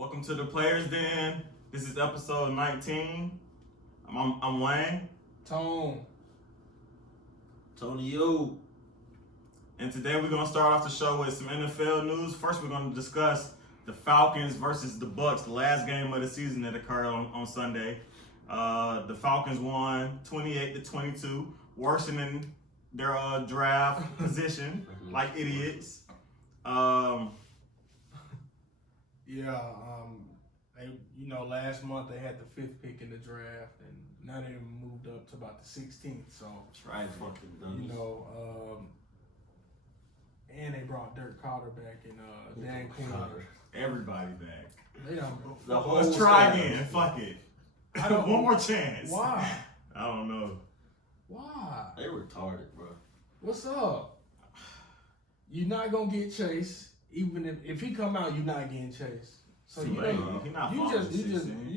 Welcome to the Players Den. This is episode 19. I'm Wayne. Tony O. And today we're going to start off the show with some NFL news. First, we're going to discuss the Falcons versus the Bucs, the last game of the season that occurred on Sunday. The Falcons won 28-22, worsening their draft position like idiots. Last month they had the 5th pick in the draft, and now they moved up to about the 16th. So, and they brought Dirk Carter back and Dan Quinn. Everybody back. Let's try again. Fuck it. One more chance. Why? I don't know. Why? They retarded, bro. What's up? You're not gonna get Chase, even if he come out. You're not getting Chase. So you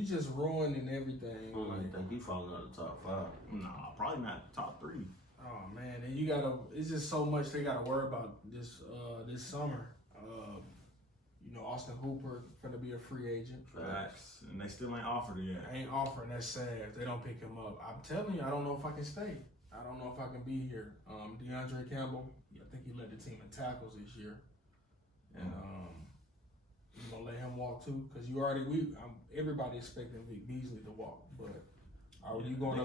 just ruining everything. I don't think he falling out of the top 5. Nah, probably not top 3. Oh man, and it's just so much they gotta worry about this summer. Austin Hooper gonna be a free agent. Facts. And they still ain't offered it yet. Ain't offering, that's sad. If they don't pick him up, I'm telling you, I don't know if I can stay. I don't know if I can be here. DeAndre Campbell, I think he led the team in tackles this year. And you gonna let him walk too? Because everybody expecting Vic Beasley to walk, but are you gonna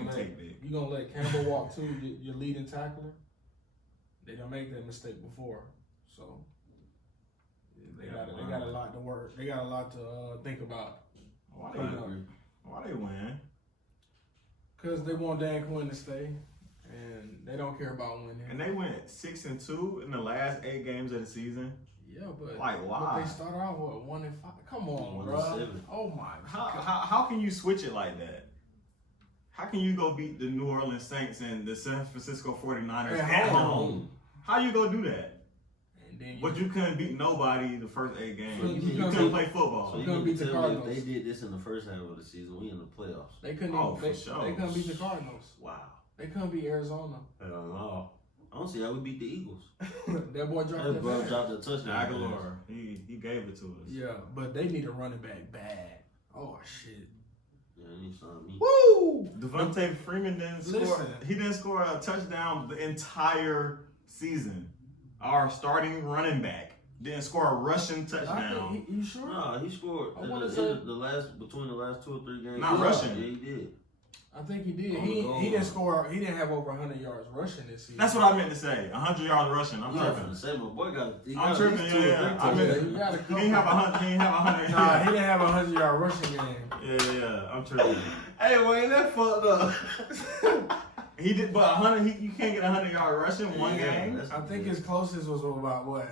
let Campbell walk too? Your leading tackler? They done make that mistake before, so they got a lot to work. They got a lot to think about. Why they win? Because they want Dan Quinn to stay, and they don't care about winning. And they went 6-2 in the last 8 games of the season. Yeah, but why? But they started out 1-5. Come on, bro. Oh my God. How can you switch it like that? How can you go beat the New Orleans Saints and the San Francisco 49ers at home? How you go do that? But you couldn't beat nobody the first 8 games. So you couldn't play football. So you couldn't beat the Cardinals. If they did this in the first half of the season, we in the playoffs. They couldn't. They couldn't beat the Cardinals. Wow. They couldn't beat Arizona. I don't know. I don't see how we beat the Eagles. That boy dropped the touchdown. Aguilar. He gave it to us. Yeah, but they need a running back bad. Oh shit. Yeah, they need something. Woo! Devontae Freeman didn't score. He didn't score a touchdown the entire season. Our starting running back didn't score a rushing touchdown. You sure? No, he scored between the last 2 or 3 games. Not rushing. Yeah, he did. I think he did. He didn't score. He didn't have over 100 yards rushing this season. That's what I meant to say. 100 yards rushing. I'm tripping. I'm tripping. Yeah. He didn't have 100. Nah, he didn't have a 100-yard rushing game. Yeah. I'm tripping. Hey, Wayne, that fucked up. He did, but 100. You can't get 100-yard rushing one game. I think his closest was about what?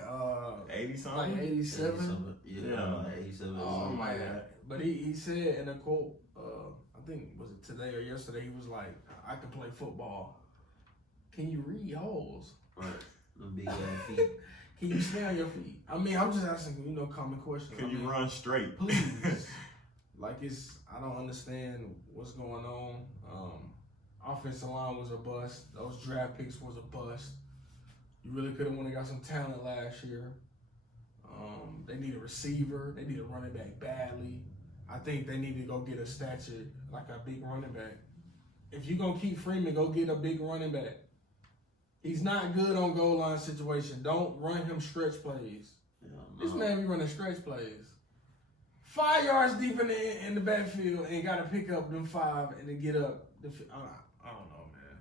80 something. Like 87. Yeah, 87. Oh my God! But he said in a quote, I think was it today or yesterday, he was like, "I can play football. Can you read holes? Right, the big ass feet. Can you stay on your feet? I mean, I'm just asking, common questions. Can you run straight? Please. I don't understand what's going on. Offensive line was a bust. Those draft picks was a bust. You really could have went and got some talent last year. They need a receiver. They need a running back badly. I think they need to go get a stature like a big running back. If you're going to keep Freeman, go get a big running back. He's not good on goal line situation. Don't run him stretch plays. Yeah, This man be running stretch plays. 5 yards deep in the backfield and got to pick up them 5 and then get up. I don't know, man.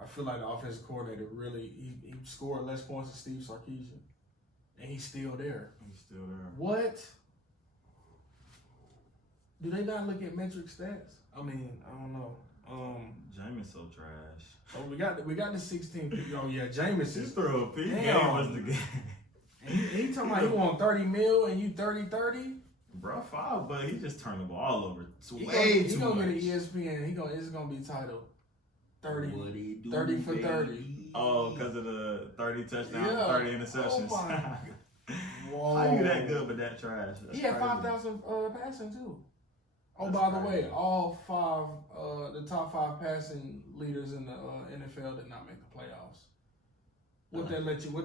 I feel like the offensive coordinator really, he scored less points than Steve Sarkisian. And he's still there. What? Do they not look at metric stats? I mean, I don't know. Jameis so trash. Oh, we got the 16th. Oh yeah, Jameis He is threw a pick. Game was the game. He talking about he want 30 mil and you 30. Bro, 5, but he just turned the ball over He too gonna much. get an ESPN. It's gonna be titled 30 for 30. Oh, because of the 30 touchdowns, Yeah. 30 interceptions. Oh my. Whoa. How you that good but that trash? That's He had crazy. 5,000 passing too. Oh, That's by the crazy. way, all 5 the top 5 passing leaders in the NFL did not make the playoffs. What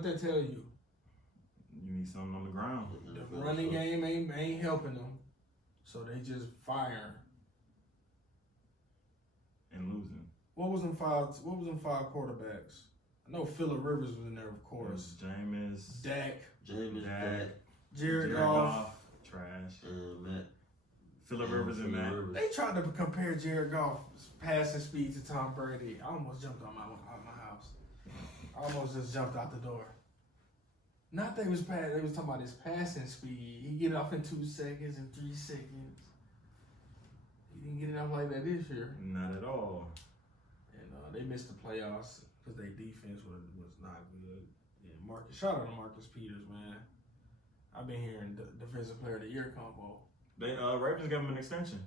that tell you? You need something on the ground. The running game ain't helping them. So they just firing. And losing. What was them five quarterbacks? I know Phillip Rivers was in there, of course. Jameis. Dak. Jared Goff. Trash. Matt. Phillip Rivers and Matt. They tried to compare Jared Goff's passing speed to Tom Brady. I almost jumped out my house. I almost just jumped out the door. Not they was they was talking about his passing speed. He get it off in 2 seconds and 3 seconds. He didn't get it off like that this year. Not at all. And they missed the playoffs because their defense was not good. Yeah, shout out to Marcus Peters, man. I've been hearing defensive player of the year combo. They Ravens gave him an extension.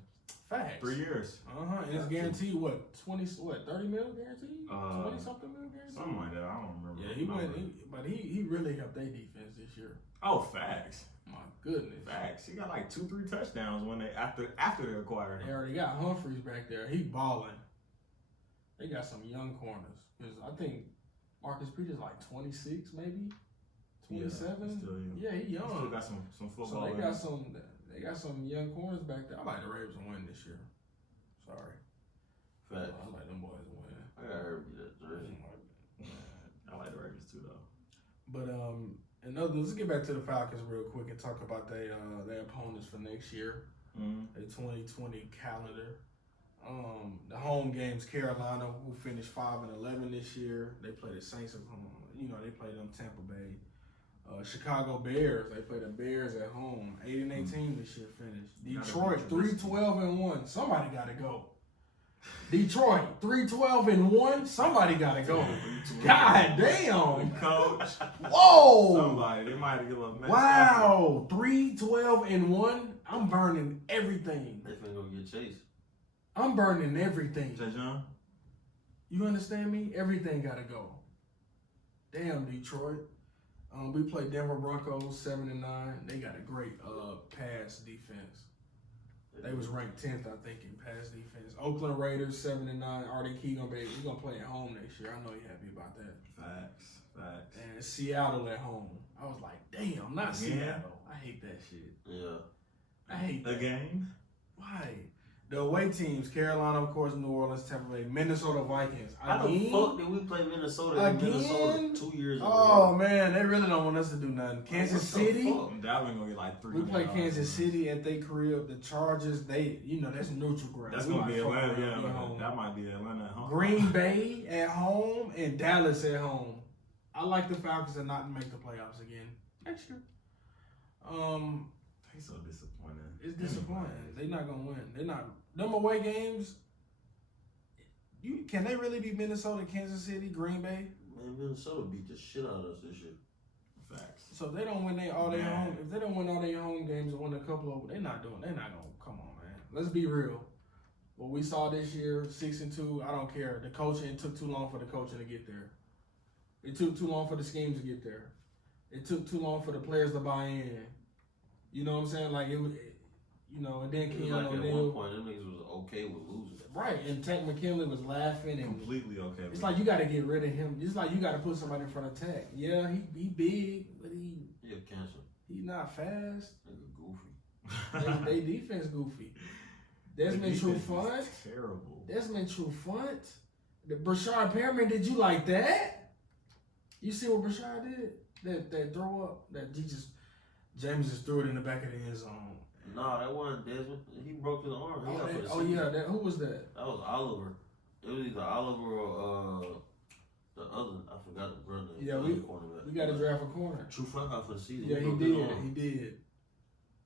Facts. 3 years. And it's guaranteed 30 mil guaranteed? 20 something mil guaranteed? Something like that. I don't remember. Yeah, he really helped their defense this year. Oh, facts. My goodness. Facts. He got like 2-3 touchdowns when they after they acquired him. They already got Humphreys back there. He balling. They got some young corners. Because I think Marcus Peters like 26 maybe? 27? Yeah, he young. Still got some football. So they got some young corners back there. I like the Ravens to win this year. Sorry. Facts. I like them boys to win. I got Herbie that jersey. I like the Ravens too though. But let's get back to the Falcons real quick and talk about their opponents for next year. The 2020 calendar. The home games: Carolina, who finished 5-11 this year. They play the Saints at home. They play them Tampa Bay. Chicago Bears, they play the Bears at home. 8-18 this year finished. Detroit 3-12-1. Somebody got to go. Detroit 3-12-1. Somebody got to go. God damn. Coach. Whoa. Somebody. They might have given a mess. Wow. 3-12-1. I'm burning everything. They finna go get Chase. I'm burning everything. Jajon? You understand me? Everything got to go. Damn, Detroit. We played Denver Broncos 7-9. They got a great pass defense. They was ranked 10th, I think, in pass defense. Oakland Raiders 7-9. Arden Key he's gonna play at home next year. I know you're happy about that. Facts. And Seattle at home. I was like, damn, not Seattle. I hate that shit. Yeah. I hate that. Again? Why? The away teams: Carolina, of course, New Orleans, Tampa Bay, Minnesota Vikings. How the fuck did we play Minnesota in Minnesota 2 years ago? Oh man, they really don't want us to do nothing. Kansas City. That one gonna get like 3. We play Kansas City at their crib. The Chargers, that's neutral ground. That's gonna be Atlanta. Yeah, that might be Atlanta at home. Green Bay at home and Dallas at home. I like the Falcons to not make the playoffs again next year. He's so disappointing. It's disappointing. They're not gonna win. They're not. Them away games. Can they really beat Minnesota, Kansas City, Green Bay? Man, Minnesota beat the shit out of us this year. Facts. So if they don't win all their home. If they don't win all their home games and win a couple of, they're not gonna. Come on, man. Let's be real. What we saw this year, 6-2. I don't care. The coaching, it took too long for the coaching to get there. It took too long for the schemes to get there. It took too long for the players to buy in. You know what I'm saying? Like it was, and then Keanu. Like at one point, them niggas was okay with losing. Right, and Tech McKinley was laughing and completely okay. It's like you got to get rid of him. It's like you got to put somebody in front of Tech. Yeah, he big, but he a cancer. He's not fast. Nigga goofy. They defense goofy. Desmond Trufant. Terrible. Desmond Trufant. The Brashard Perriman, did you like that? You see what Brashard did? That throw up that James just threw it in the back of the end zone. Nah, that wasn't Desmond. He broke his arm. Who was that? That was Oliver. It was either Oliver or the other. I forgot the brother. Yeah, we got to draft a corner. True front out for the season. Yeah, he did.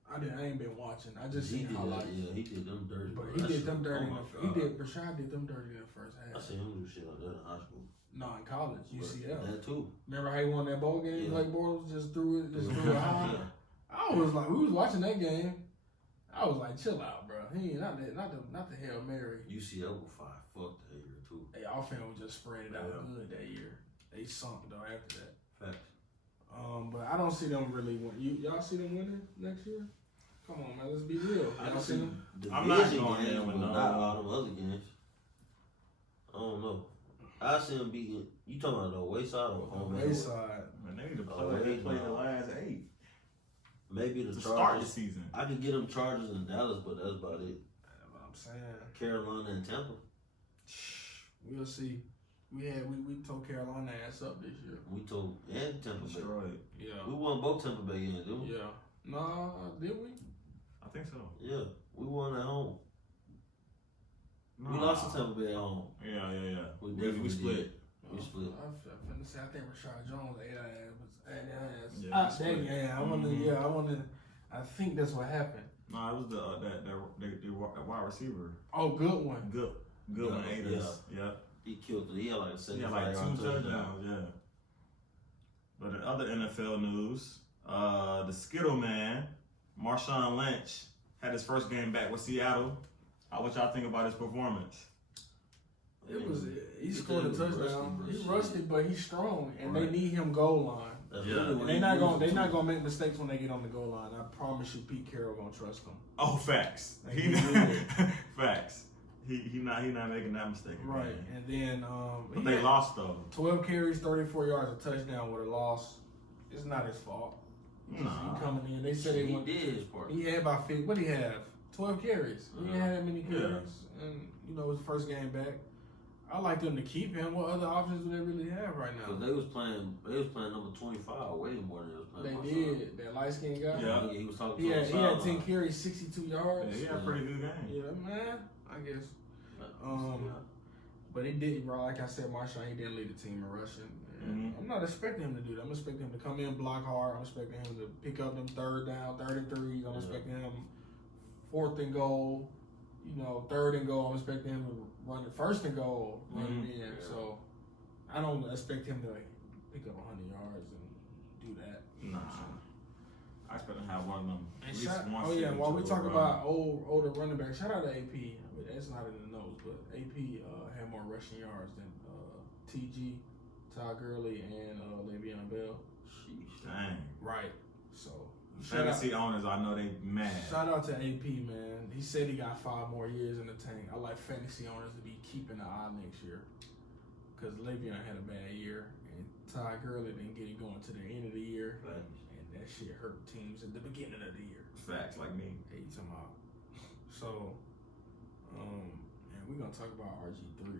I ain't been watching. I just seen highlights. Yeah, he did them dirty. But he did them dirty. Rashad did them dirty in the first half. I seen him do shit like that in high school. No, in college, UCL. That too. Remember how he won that bowl game? Yeah. Like Bortles just threw it high. I was like, we was watching that game. I was like, chill out, bro. He ain't not the Hail Mary. UCL will fight. Fuck that year too. They offense was just spread it out good that year. They sunk though after that. Facts. But I don't see them really win. Y'all see them winning next year? Come on, man. Let's be real. Y'all see them? I'm not going in with not all them other games. I don't know. I see them beating. You talking about the away side or home? Away side. Man, they need to play like they played the last 8. Maybe the to Chargers. start the season. I could get them Chargers in Dallas, but that's about it. That's what I'm saying. Carolina and Tampa. We'll see. We tore Carolina ass up this year. We told and Tampa Bay. Destroyed. Yeah. We won both Tampa Bay games, didn't we? Yeah. No, did we? I think so. Yeah, we won at home. We Nah. lost to Tampa Bay at home. Yeah. We definitely split. did. We split. I'm finna say I think Rashad Jones ate our ass. Yeah, we split. I think that's what happened. No, it was the wide receiver. Oh, good one. Good one. Ate us. Yeah. He killed it. He had like a He had like 2 touchdowns. Yeah. But in other NFL news, the Skittle man, Marshawn Lynch, had his first game back with Seattle. What y'all think about his performance? He scored a touchdown. He's rusty, but he's strong, and Right. they need him goal line. That's Yeah. really what They're he not used gonna to. make mistakes when they get on the goal line. I promise you, Pete Carroll gonna trust them. Oh, facts. Facts. He not making that mistake again. Right, and then But they lost though. 12 carries, 34 yards, a touchdown with a loss. It's not his fault. He coming in. They said He went. did his part. He had about 50. What did he have? 12 carries. He didn't have that many Yeah. carries, and his first game back. I like them to keep him. What other options do they really have right now? Because they was playing number 25 way more than they was playing. They Marshawn. did. That light skinned guy. Yeah. He was talking He to had the 10 sideline. carries, 62 yards. Yeah, he had a pretty good game. Yeah, man. I guess. Yeah. But he did, bro. Like I said, Marshawn, he didn't lead the team in rushing. And I'm not expecting him to do that. I'm expecting him to come in, block hard. I'm expecting him to pick up them third down, 33s. I'm expecting him 4th and goal. 3rd and goal. I'm expecting him to run it 1st and goal, run it in. Yeah. So I don't expect him to pick up 100 yards and do that. Nah. I expect him to have one of them. At least one While we signature talk run. about older running backs, shout out to AP. I mean, that's not in the notes, but AP had more rushing yards than TG, Todd Gurley, and Le'Veon Bell. Sheesh. Dang. Right. So shout out, Fantasy owners, I know they mad. shout out to AP, man. He said he got 5 more years in the tank. I like fantasy owners to be keeping an eye next year, because Le'Veon had a bad year, and Todd Gurley didn't get it going to the end of the year. Right. And that shit hurt teams at the beginning of the year. Facts like me. Hey, you talking about? So, and we're gonna talk about RG3.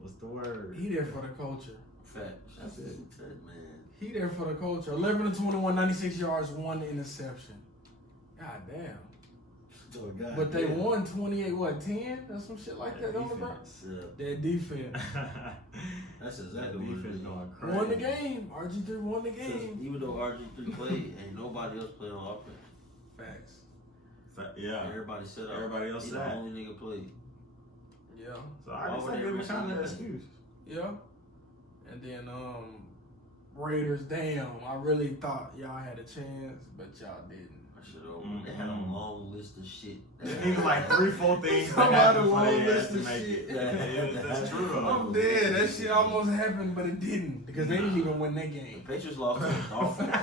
What's the word? He there for the culture. Facts. That's it. Man. He there for the culture. 11 to 21, 96 yards, 1 interception. God damn. Oh, God. But they won 28, 10? Or some shit like that on the ground. Yeah. That defense. That's That exactly what it defense is. going crazy. Won the game. RG3 won the 'Cause game. even though RG3 played, ain't nobody else playing on offense. Facts. Yeah. Everybody set up. Everybody else He sat. the only nigga played. Yeah. So I just Why would give him they kind of risk excuse. Yeah. And then Raiders, damn, I really thought y'all had a chance, but y'all didn't. I should have. They had a long list of shit. They needed like 3-4 things. that Somebody happened for long their ass list to of make shit. it. Yeah, that's true. I'm dead. That shit almost happened, but it didn't, because they didn't even win that The game. Patriots lost to the Dolphins.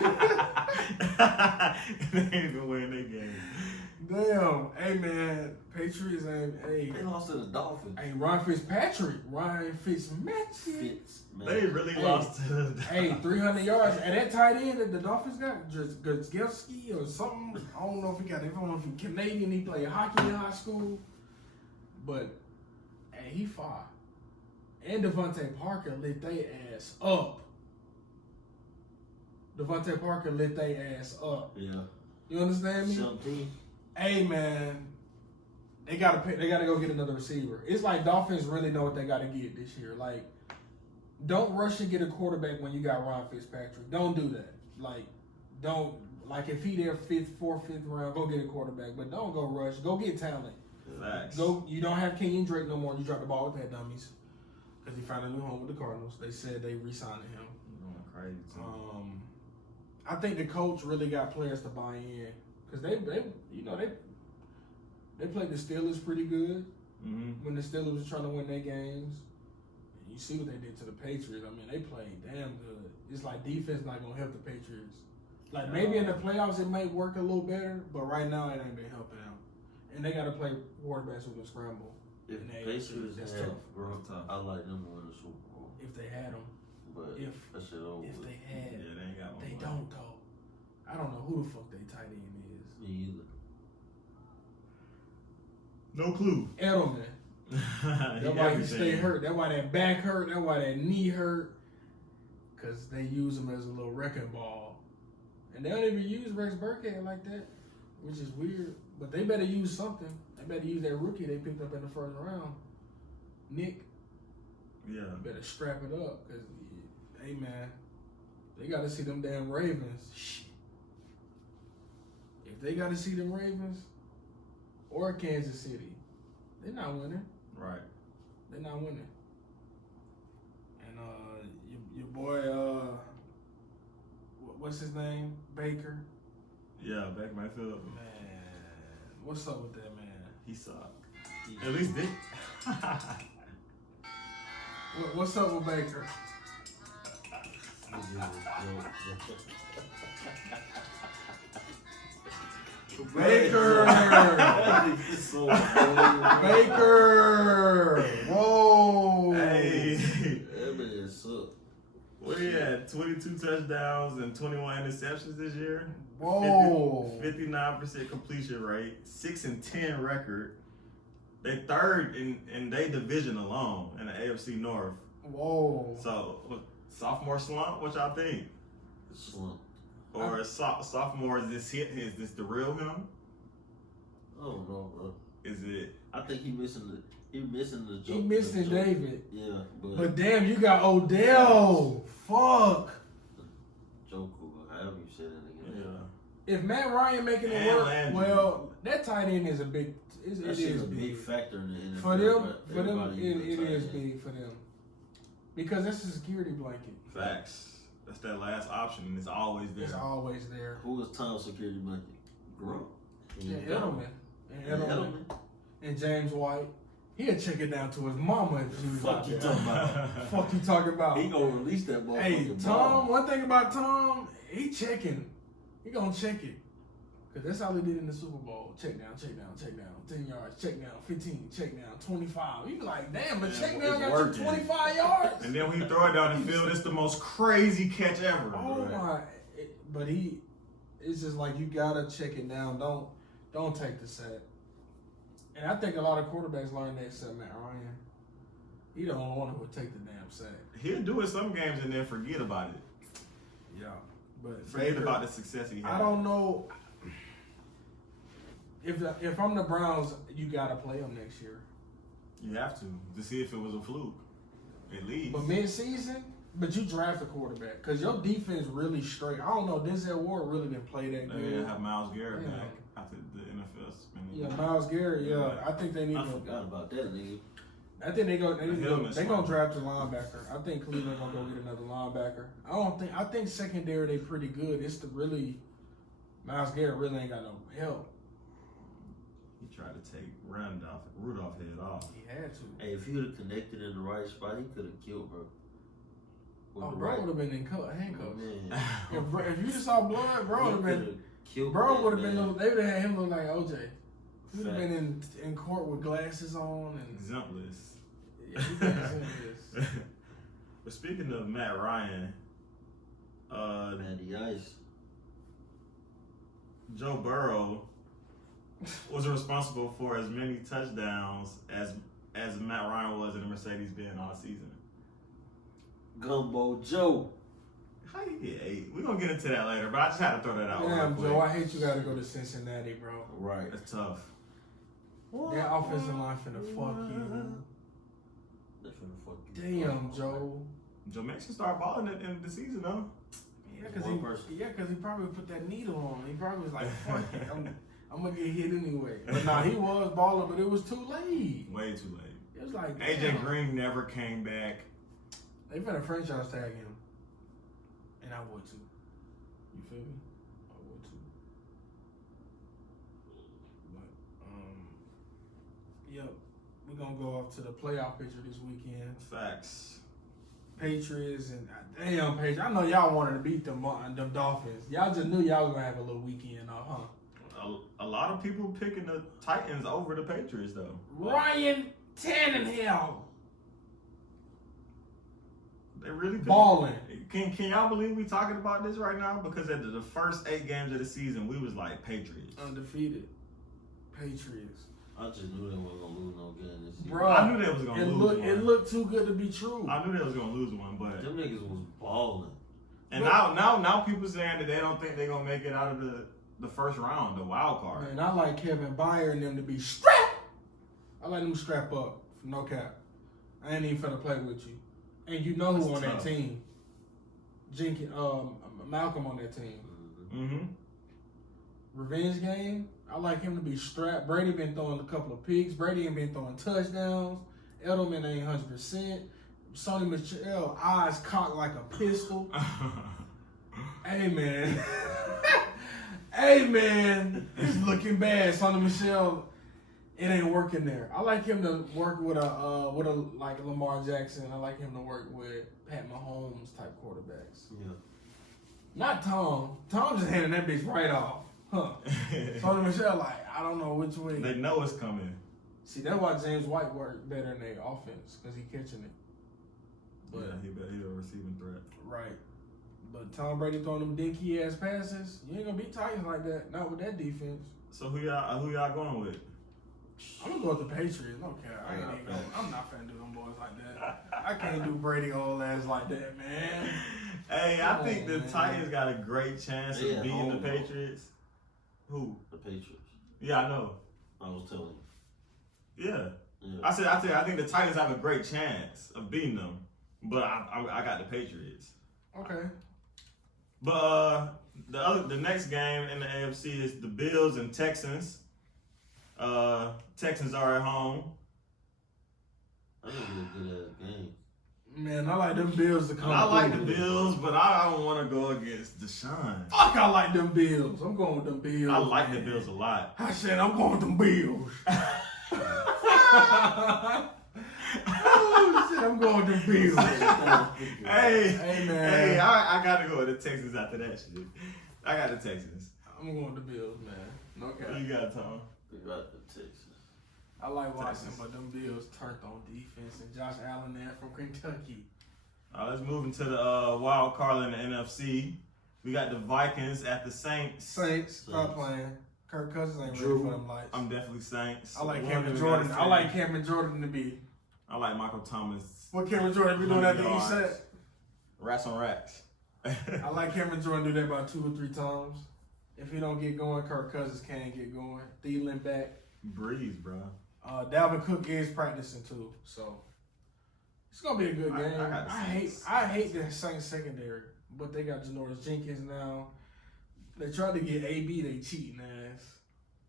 They ain't even win their game. Damn. Hey, man. Patriots ain't. They Hey, lost to the Dolphins. hey, Ryan Fitzpatrick. Ryan Fitzmagic. Fitz, man. They really lost to the Hey, 300 yards. And that tight end that the Dolphins got, just Gajewski or something. I don't know if he got. I don't know if he's Canadian. He played hockey in high school. But, hey, he fine. And Devontae Parker lit they ass up. Devontae Parker lit they ass up. Yeah. You understand me? 17. Hey, man. They gotta go get another receiver. It's like Dolphins really know what they gotta get this year. Like, don't rush and get a quarterback when you got Ryan Fitzpatrick. Don't do that. If he there 4th, 5th round, go get a quarterback. But don't go rush. Go get talent. Facts. You don't have Kenyon Drake no more. You dropped the ball with that dummies. Because he found a new home with the Cardinals. They said they re-signed him. Going crazy too. I think the coach really got players to buy in. Because they played the Steelers pretty good when the Steelers was trying to win their games. And you see what they did to the Patriots. I mean, they played damn good. It's like defense not going to help the Patriots. Like, maybe in the playoffs it might work a little better, but right now it ain't been helping them. And they got to play quarterbacks who can scramble. If And the they- Patriots that's had, tough. bro, That's tough. I like them to win the Super Bowl. If they had them. But If that shit over If with. they had. Yeah, they They don't though. I don't know who the fuck they tight end is. Me either. No clue. Edelman. That's why he stay hurt. That's why that back hurt. That's why that knee hurt. Cause they use him as a little wrecking ball, and they don't even use Rex Burkhead like that, which is weird. But they better use something. They better use that rookie they picked up in the first round, Nick. Yeah. Better strap it up, cause hey man, they got to see them damn Ravens. Shit. If they got to see them Ravens or Kansas City, they're not winning. Right. They're not winning. And your boy, what's his name? Baker. Yeah, Baker Mayfield. Man, what's up with that man? He sucked. At least they. What's up with Baker? Baker! Baker! Whoa! Hey. That man sucked. What he had? 22 touchdowns and 21 interceptions this year. Whoa! 59% completion rate, 6-10 record. They third in their division alone in the AFC North. Whoa! So sophomore slump, what y'all think? Slump. Or sophomore, is this the real him? I don't know, bro. Is it? I think he missing the joke. He missing David. Yeah, but damn, you got Odell. Fuck. Joke, however you said it again. Yeah. If Matt Ryan making it work, well, that tight end is a big. It is a big factor in the NFL. For them, it is big for them because that's a security blanket. Facts. That's that last option, and it's always there. It's always there. Who was Tom's security blanket? Gronk. Yeah, Edelman. And James White. He'll check it down to his mama if she was Fuck out you there. talking about? Fuck you talking about? He gonna release that motherfucker. Hey, Tom, one thing about Tom, he checking. He gonna check it. Because that's all he did in the Super Bowl. Check down, 10 yards, check down, 15, check down, 25. You be like, damn, the check down got you 25 yards? And then when he throw it down the field, it's the most crazy catch ever. Oh, my. But it's just like, you got to check it down. Don't take the sack. And I think a lot of quarterbacks learn that except Matt Ryan. He the only one who would take the damn sack. He'll do it some games and then forget about it. Yeah. But Forget about the success he had. I don't know. If I'm the Browns, you gotta play them next year. You have to see if it was a fluke, at least. But mid-season, you draft a quarterback because your defense really straight. I don't know. Denzel Ward really didn't play that good. They have Myles Garrett back after the NFL suspended. Yeah, Myles Garrett. Yeah, I think they need. I forgot about that nigga. I think they gonna draft a linebacker. I think Cleveland gonna go get another linebacker. I think secondary they pretty good. It's Myles Garrett really ain't got no help. He tried to take Rudolph head off. He had to. Hey, if he would have connected in the right spot, he could have killed bro. Bro would have been in handcuffs. Man. If you just saw blood, bro would have been. Bro would have been. They would have had him look like OJ. He would have been in court with glasses on and exempless. Yeah, he been exempless. But speaking of Matt Ryan, Matty Ice. Joe Burrow was responsible for as many touchdowns as Matt Ryan was in the Mercedes-Benz all season. Gumbo Joe. How you get 8? We're going to get into that later, but I just had to throw that out. Damn, Joe, I hate you got to go to Cincinnati, bro. Right. That's tough. That offensive line finna fuck you. They finna fuck you. Damn, Joe. Joe Mixon started balling at the end of the season, though. Yeah, because he probably put that needle on. He probably was like, fuck it, I'm going to get hit anyway. But nah, he was balling, but it was too late. Way too late. It was like, AJ damn. Green never came back. They finna franchise tag him. And I would too. You feel me? I would too. But, yep. We're going to go off to the playoff picture this weekend. Facts. Patriots and damn Patriots. I know y'all wanted to beat them Dolphins. Y'all just knew y'all was gonna have a little weekend off, huh? A lot of people picking the Titans over the Patriots, though. Ryan Tannehill. They really balling. Can y'all believe we talking about this right now? Because at the first 8 games of the season, we was like Patriots. Undefeated. Patriots. I just knew they weren't gonna lose no game this year. Bro, I knew they was gonna lose one. It looked too good to be true. I knew they was gonna lose one, but Them niggas was balling. and now people saying that they don't think they're gonna make it out of the first round, the wild card. Man, I like Kevin Byard and them to be strapped. I like them to strap up. No cap. I ain't even finna play with you. And you know who on that team. Malcolm on that team. Mm-hmm. Revenge game. I like him to be strapped. Brady been throwing a couple of picks. Brady ain't been throwing touchdowns. Edelman ain't 100%. Sonny Michel, eyes cocked like a pistol. Hey, man. Hey, man. It's looking bad. Sonny Michel, it ain't working there. I like him to work with a like Lamar Jackson. I like him to work with Pat Mahomes type quarterbacks. Yeah. Not Tom. Tom just handing that bitch right off. Huh. Sonny Michel, like, I don't know which way. They know it's coming. See, that's why James White worked better in their offense, because he catching it. But, yeah, he a receiving threat. Right. But Tom Brady throwing them dinky ass passes, you ain't gonna beat Titans like that. Not with that defense. So who y'all going with? I'm gonna go with the Patriots. No cap. I'm not finna do them boys like that. I can't do Brady old ass like that, man. Hey, I think the Titans got a great chance of beating the Patriots. Who? The Patriots. Yeah, I know. I was telling you. Yeah. Yeah. I think the Titans have a great chance of beating them, but I got the Patriots. Okay. But the next game in the AFC is the Bills and Texans. Texans are at home. I think it'll be a good ass game. Man, I like them Bills to come. I like the Bills, but I don't want to go against Deshaun. Fuck, I like them Bills. I'm going with them Bills. I like the Bills a lot. I said I'm going with them Bills. Oh shit, I'm going with them Bills. Hey, man. Hey, I gotta go with the Texans after that shit. I got the Texans. I'm going with the Bills, man. No cap. You got Tom. We got the Texans. I like watching, Texans. but them Bills turned on defense and Josh Allen there from Kentucky. Let's move into the wild card in the NFC. We got the Vikings at the Saints. Saints, stop playing. Kirk Cousins ain't ready for them lights. I'm definitely Saints. I like Cameron Jordan. I like Cameron Jordan to be. I like Michael Thomas. What Cameron Jordan be doing after he said? Rats on racks. I like Cameron Jordan do that about 2 or 3 times. If he don't get going, Kirk Cousins can't get going. Thielen back. Breeze, bro. Dalvin Cook is practicing too, so it's gonna be a good game. I hate the Saints secondary, but they got Janoris Jenkins now. They tried to get AB, they cheating ass.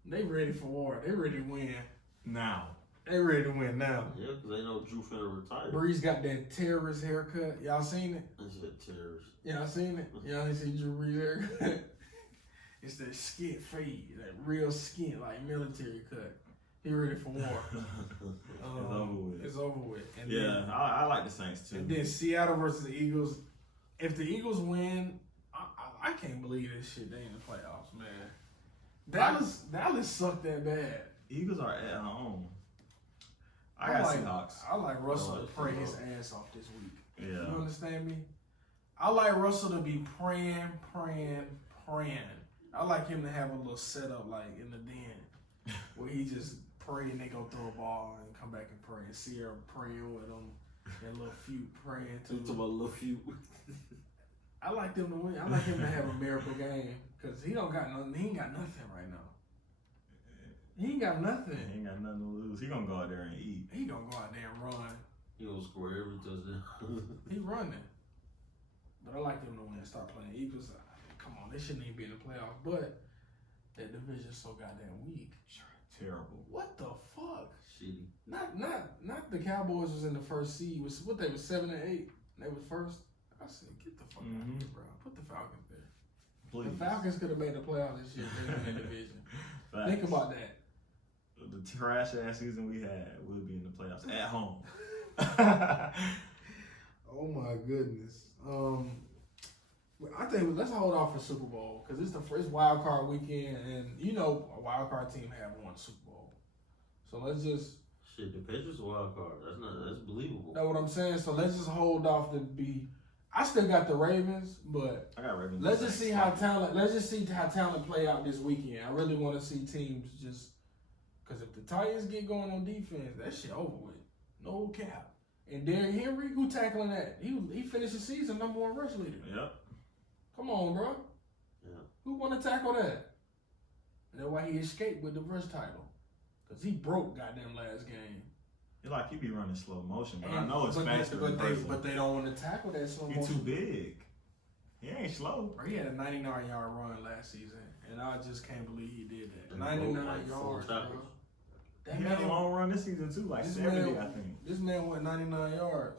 They ready for war. They ready to win. Now. They ready to win now. Yeah, because they know Drew finna retire. Breeze got that terrorist haircut. Y'all seen it? They said terrorist. Y'all seen it? Y'all ain't seen Drew Brees haircut? It's that skin fade, that real skin, like military cut. He ready for war. It's over with. It's over with. And yeah, then, I like the Saints too. And then Seattle versus the Eagles. If the Eagles win, I can't believe this shit. They in the playoffs, man. Dallas sucked that bad. Eagles are at home. I got Seahawks. I like Russell to pray his ass off this week. Yeah. You understand me? I like Russell to be praying. I like him to have a little setup like in the den where he just pray and they go throw a ball and come back and pray. And Sierra praying with him. And little few praying too. To my little few. I like them to win. I like him to have a miracle game because he ain't got nothing right now. He ain't got nothing. He ain't got nothing to lose. He gonna go out there and eat. He gonna go out there and run. He gonna score every touchdown. He running. But I like them to win. Start playing Eagles. Come on, they shouldn't even be in the playoffs. But that division's so goddamn weak. Terrible. What the fuck? Shitty. Not the Cowboys was in the first seed. They was 7 and 8. They was first. I said, get the fuck out of here, bro. Put the Falcons there. Please. The Falcons could have made the playoffs this year if they won that division. Facts. Think about that. The trash ass season we had, we'll be in the playoffs at home. Oh my goodness. I think let's hold off for Super Bowl because it's the first wild card weekend, and you know a wild card team have won Super Bowl. So let's just Shit, the Patriots a wild card. That's believable. know what I'm saying. So let's just hold off to be I still got the Ravens, but I got Ravens. let's just see how talent play out this weekend. I really want to see teams just because if the Titans get going on defense, that shit over with. No cap. And Derrick Henry, who tackling that? He finished the season #1 rush leader. Yep. Come on, bro. Yeah. Who want to tackle that? And that's why he escaped with the rush title. Because he broke goddamn last game. You're like, he be running slow motion, but And, I know it's faster than person. But they don't want to tackle that slow He motion. too big. He ain't slow. Bro, he had a 99-yard run last season, and I just can't believe he did that. And 99 like yards, bro. That He had a long run this season too, like 70, I think. This man went 99 yards.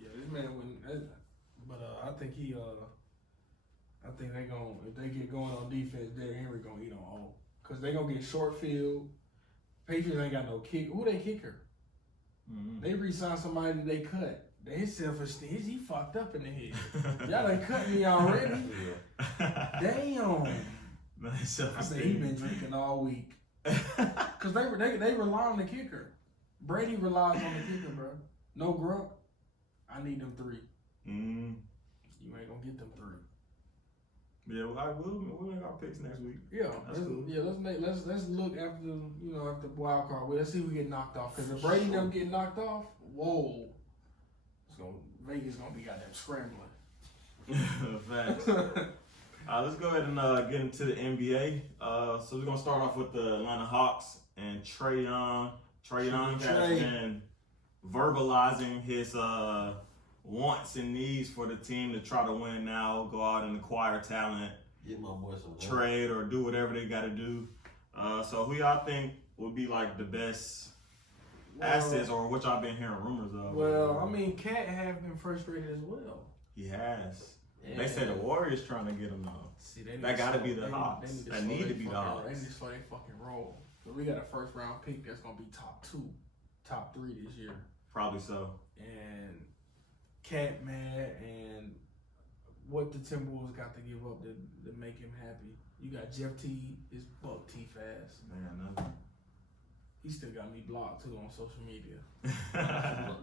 Yeah, this man went. But I think I think they gonna, if they get going on defense, Derrick Henry gonna eat on all. Cause they gonna get short field. Patriots ain't got no kick. Who they kicker? Mm-hmm. They re-signed somebody they cut. His self-esteem, he fucked up in the head. Y'all done cut me already. Damn. I said he been drinking all week. Cause they rely on the kicker. Brady relies on the kicker, bro. No Grunt. I need them 3. Mm. You ain't gonna get them 3. Yeah, well, we'll make our picks next week. Yeah, that's cool. Yeah, let's look after after wild card. Let's see who get knocked off. Cause if Brady don't get knocked off, whoa, Vegas gonna be goddamn scrambling. Facts. Let's go ahead and get into the NBA. So we're gonna start off with the Atlanta Hawks and Trae Young. Trae Young has been verbalizing his wants and needs for the team to try to win now, go out and acquire talent, Get my boy some trade, or do whatever they got to do. So who y'all think would be like the best assets, or what y'all been hearing rumors of? Well, I mean, Cat have been frustrated as well. He has. Yeah. They say the Warriors trying to get him though. See, That got to be the Hawks. That need to be the Hawks. They need to slow their fucking roll. But we got a first round pick that's gonna be top 2, top 3 this year. Probably so. And Cat mad, and what the Timberwolves got to give up to make him happy. You got Jeff T, is buck T fast. Man, nothing. He still got me blocked too on social media.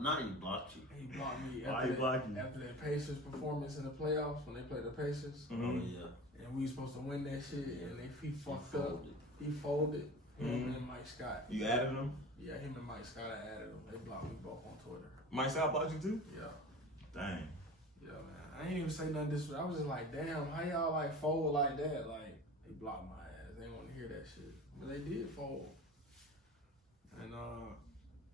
Now he blocked you. He blocked me Why he blocked you? after that Pacers performance in the playoffs when they played the Pacers. Mm-hmm. Oh yeah. And we was supposed to win that shit, and he fucked up. Folded. He folded. Him Mhm. and Mike Scott. You added him? Yeah, him and Mike Scott added him. They blocked me both on Twitter. Mike Scott blocked you too? Yeah. Dang. Yeah, man. I ain't even say nothing this. I was just like, damn, how y'all like fold like that? Like, they blocked my ass. They didn't want to hear that shit. But they did fold. And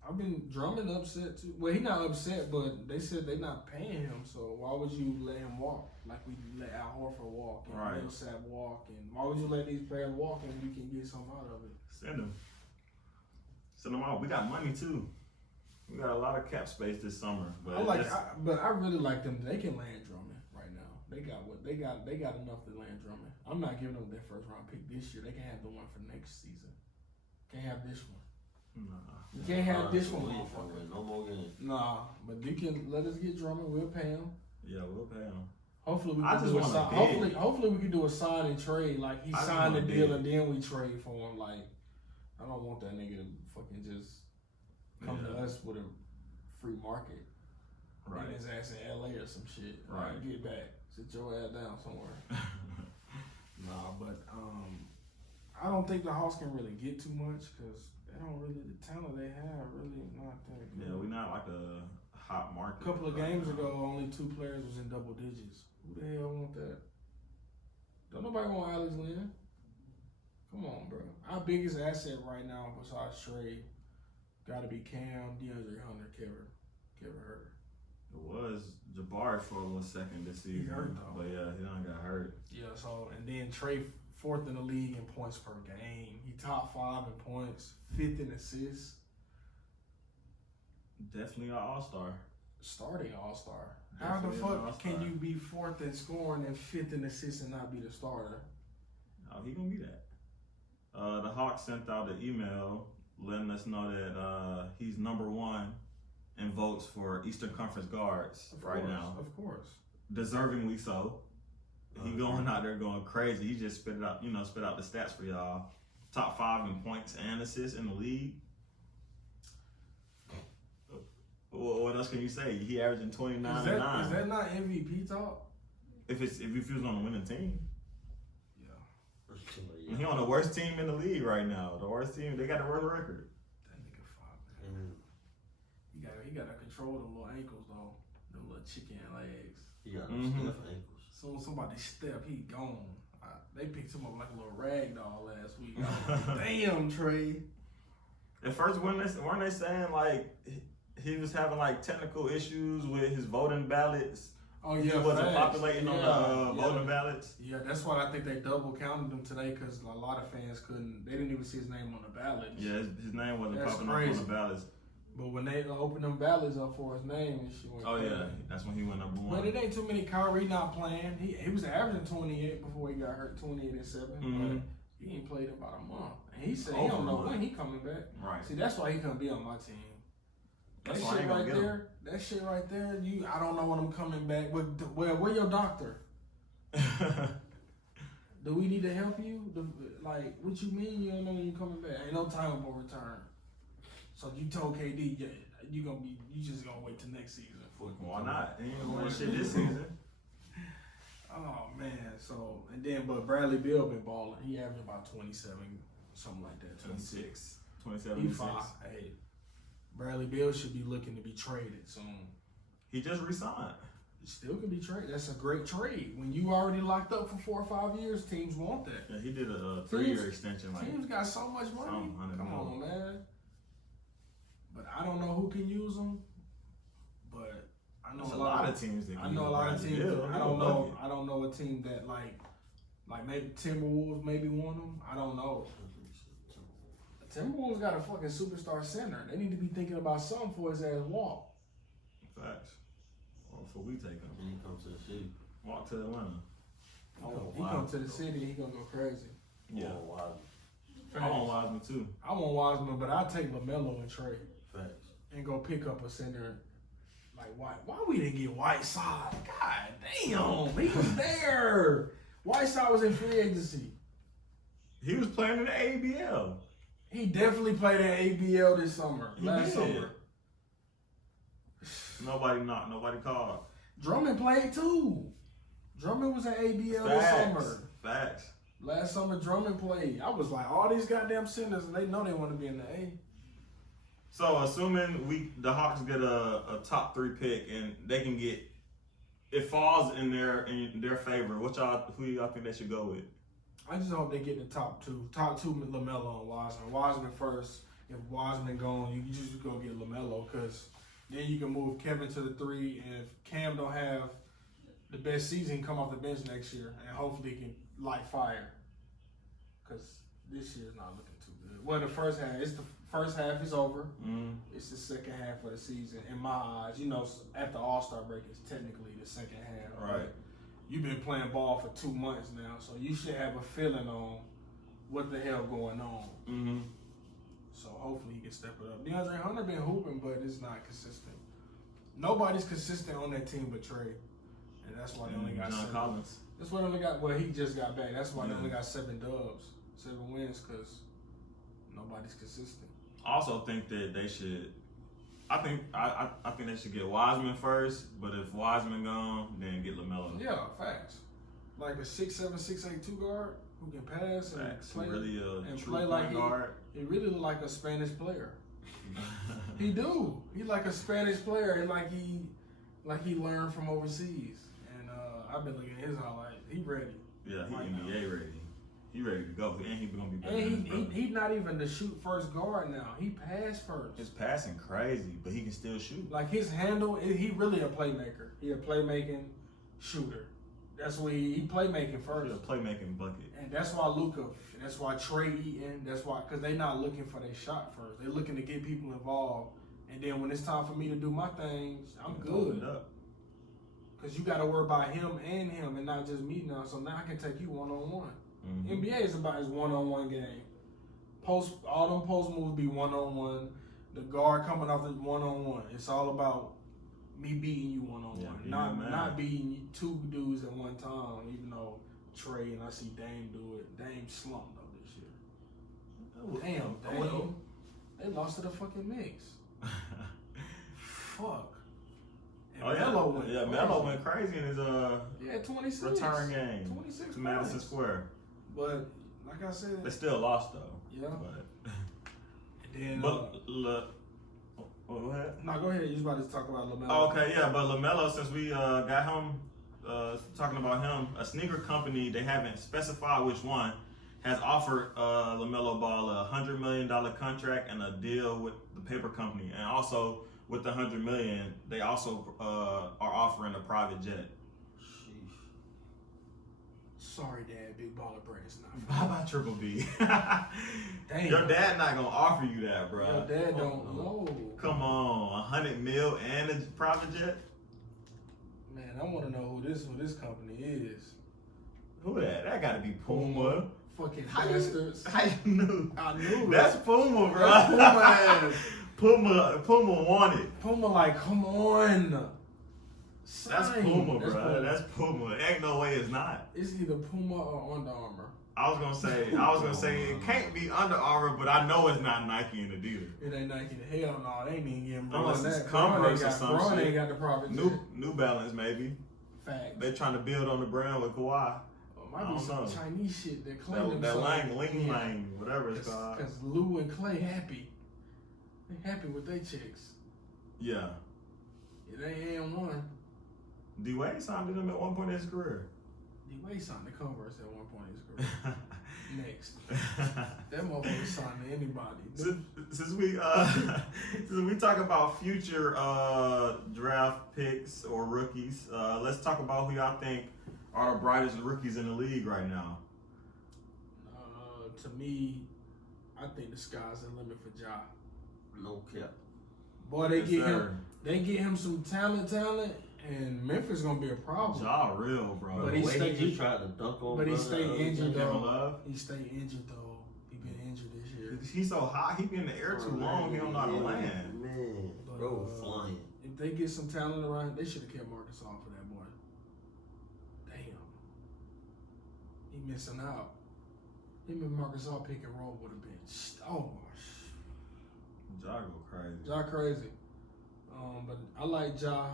I've been Drummond upset too. Well, he not upset, but they said they not paying him. So why would you let him walk? Like we let Al Horford walk and Right. Millsap walk, and why would you let these players walk and we can get something out of it? Send him. Send him out. We got money too. We got a lot of cap space this summer. But I really like them. They can land Drummond right now. They got enough to land Drummond. I'm not giving them their first round pick this year. They can have the one for next season. Can't have this one. Nah. You can't have this one, Win motherfucker. no more games. Nah, but you can let us get Drummond. We'll pay him. Yeah, we'll pay him. Hopefully we I can just do a want a sign. bid. Hopefully we can do a sign and trade. Like he I just signed the want a deal bid. and then we trade for him. Like I don't want that nigga to fucking just come to us with a free market. Right. Get his ass in LA or some shit. Right. Like, get back. Sit your ass down somewhere. Nah, but I don't think the Hawks can really get too much because they don't really, the talent they have really not that good. Yeah, we're not like a hot market. A couple of right games now. ago, only 2 players was in double digits. Who the hell want that? Don't nobody want Alex Lynn. Come on, bro. Our biggest asset right now besides Trae gotta be Cam, DeAndre Hunter, Kevin Herter. It was Jabari for a little second this season. hurt, though. But yeah, he done got hurt. Yeah, so, and then Trae 4th in the league in points per game. He top 5 in points, 5th in assists. Definitely an all-star. Starting all-star. How the Definitely an fuck all-star. can you be 4th in scoring and 5th in assists and not be the starter? Oh, he gonna be that. The Hawks sent out an email letting us know that he's number 1 in votes for Eastern Conference guards right now. Of course. Deservingly so. He going out there going crazy. He just spit out the stats for y'all. Top 5 in points and assists in the league. What else can you say? He averaging 29 and 9. Is that not MVP talk? If he was on a winning team. Yeah. He on the worst team in the league right now. The worst team. They got the worst record. That nigga fuck, man. He gotta control the little ankles though. The little chicken legs. He got stiff ankles. Soon somebody step, he gone. They picked him up like a little rag doll last week. I was like, damn, Trae. At first, weren't they saying like he was having like technical issues with his voting ballots? Oh yeah, he wasn't facts. populating on the voting ballots. Yeah, that's why I think they double counted him today because a lot of fans couldn't. They didn't even see his name on the ballot. Yeah, his name wasn't That's popping crazy. up on the ballots. But when they opened them ballots up for his name, and shit went crazy. Yeah, that's when he went number one. But it ain't too many. Kyrie not playing. He was averaging 28 before he got hurt, 28 and 7. But he ain't played about a month. And he said he don't know when he coming back. Right. See, that's why he couldn't be on my team. That's That why I shit ain't gonna right get him. there. That shit right there. I don't know when I'm coming back. Well, where your doctor? Do we need to help you? Like, what you mean you don't know when you coming back? Ain't no time for return. So you told KD, yeah, you just gonna wait till next season. Why not? He ain't gonna win shit this season. Oh man, so but Bradley Beal been balling. He averaged about 27, something like that. 26, 27, He 26. fine. Hey, Bradley Beal should be looking to be traded soon. He just resigned. He still can be traded. That's a great trade. When you already locked up for 4 or 5 years, teams want that. Yeah, he did a 3-year extension. Like, Teams got so much money. Come on, man. But I don't know who can use them. But I know a lot of teams that can I know a use lot of teams. Bill. I don't know. I don't know a team that like maybe Timberwolves maybe want them. I don't know. Timberwolves got a fucking superstar center. They need to be thinking about something for his ass walk. Facts. Or before we take him. And he comes to the city. Walk to Atlanta. He come to the city, he gonna go crazy. Yeah. Oh, wow. I want Wiseman too. I want Wiseman, but I'll take LaMelo and Trae Facts. and go pick up a center. Like, why we didn't get Whiteside? God damn, he was there. Whiteside was in free agency. He was playing in the ABL. He definitely played in ABL this summer, last summer. Nobody called. Drummond played too. Drummond was in ABL this summer. Facts. Last summer, Drummond played. I was like, all these goddamn centers, they know they want to be in the A. So assuming the Hawks get a top 3 pick and they can get it falls in their favor, who y'all think they should go with? I just hope they get the top two. Top two, LaMelo and Wiseman. Wiseman first. If Wiseman gone, you just go get LaMelo because then you can move Kevin to the 3. And if Cam don't have the best season, come off the bench next year and hopefully he can light fire. Because this year's not looking too good. Well, the first half is over. It's the second half of the season. In my eyes, after All-Star break, it's technically the second half. Right. You've been playing ball for 2 months now, so you should have a feeling on what the hell going on. Mm-hmm. So hopefully he can step it up. DeAndre Hunter been hooping, but it's not consistent. Nobody's consistent on that team but Trae, and that's why they only got John 7. Collins. That's why they only got. Well, he just got back. That's why they only got 7 wins, because nobody's consistent. I also think that they should. I think they should get Wiseman first, but if Wiseman gone, then get LaMelo. Yeah, facts. Like a 6'7", 6'8" 2 guard who can pass and play, really and true play like guard. He really look like a Spanish player. He do. He like a Spanish player, and like he learned from overseas. And I've been looking at his highlight. He ready. Yeah, he right NBA ready. He ready to go, and he gonna be better. And he's not even the shoot first guard now. He pass first. His passing crazy, but he can still shoot. Like his handle, he really a playmaker. He a playmaking shooter. That's what he playmaking first. He a playmaking bucket. And that's why Luka, that's why Trae Eaton, that's why, because they not looking for their shot first. They're looking to get people involved. And then when it's time for me to do my things, I'm good. Because you got to worry about him and not just me now. So now I can take you one-on-one. Mm-hmm. NBA is about his one-on-one game. All them post moves be one-on-one. The guard coming off the one-on-one. It's all about me beating you one-on-one. Not beating you 2 dudes at one time, even though Trae and I see Dame do it. Dame slumped though this year. Damn, Dame. They lost to the fucking Knicks. fuck. And Oh Melo went crazy. Melo went crazy in his 26 return game 26 to Madison points. Square. But like I said, They still lost though. yeah. But And then, go ahead. no, go ahead. You was about to talk about LaMelo. Oh, okay, yeah, but LaMelo, since we got him talking about him, a sneaker company, they haven't specified which one, has offered LaMelo Ball a $100 million contract and a deal with the paper company, and also with the $100 million, they also are offering a private jet. Sheesh. Sorry, Dad. Big baller brand's not. How about Triple B? Damn. Your dad not gonna offer you that, bro. Your dad don't know. Come on, $100 million and a private jet. Man, I want to know who this company is. Who that? That gotta be Puma. Fucking How you- bastards. How you knew? I knew That's it. Puma, bro. That's Puma ass. Puma wanted. Puma, like, come on. That's Sign. Puma, That's bro. Puma. That's Puma. Ain't no way it's not. It's either Puma or Under Armour. I was gonna say it can't be Under Armour, but I know it's not Nike and Adidas. It ain't Nike. Hell no, they ain't even getting Braun Unless that. it's Converse or some Braun shit. ain't got the proper New Balance maybe. Facts. They trying to build on the brand with Kawhi. Might I be don't some know. Chinese shit that claim That themselves. Lang, whatever it's called. Because Lou and Clay happy. They happy with their chicks. Yeah. It ain't AM1. D-Wade signed to them at one point in his career. D-Wade signed the Converse at one point in his career. Next. That motherfucker signed to anybody. Since we talk about future draft picks or rookies, let's talk about who y'all think are the brightest rookies in the league right now. To me, I think the sky's the limit for Ja. No cap. Boy, they Yes, get sir. him some talent, and Memphis gonna be a problem. Ja real, bro. But But he the way stay- he just tried to dunk on but he brother stay the other injured, day. Kevin though. Love. He stay injured though. He been injured this year. He's so hot. He be in the air too long. He don't know how to land. Man, But, bro, flying. If they get some talent around, they should have kept Marcus off for that boy. Damn, he missing out. Him and Marcus all pick and roll would have been. Oh my. Ja go crazy. Ja crazy. But I like Ja.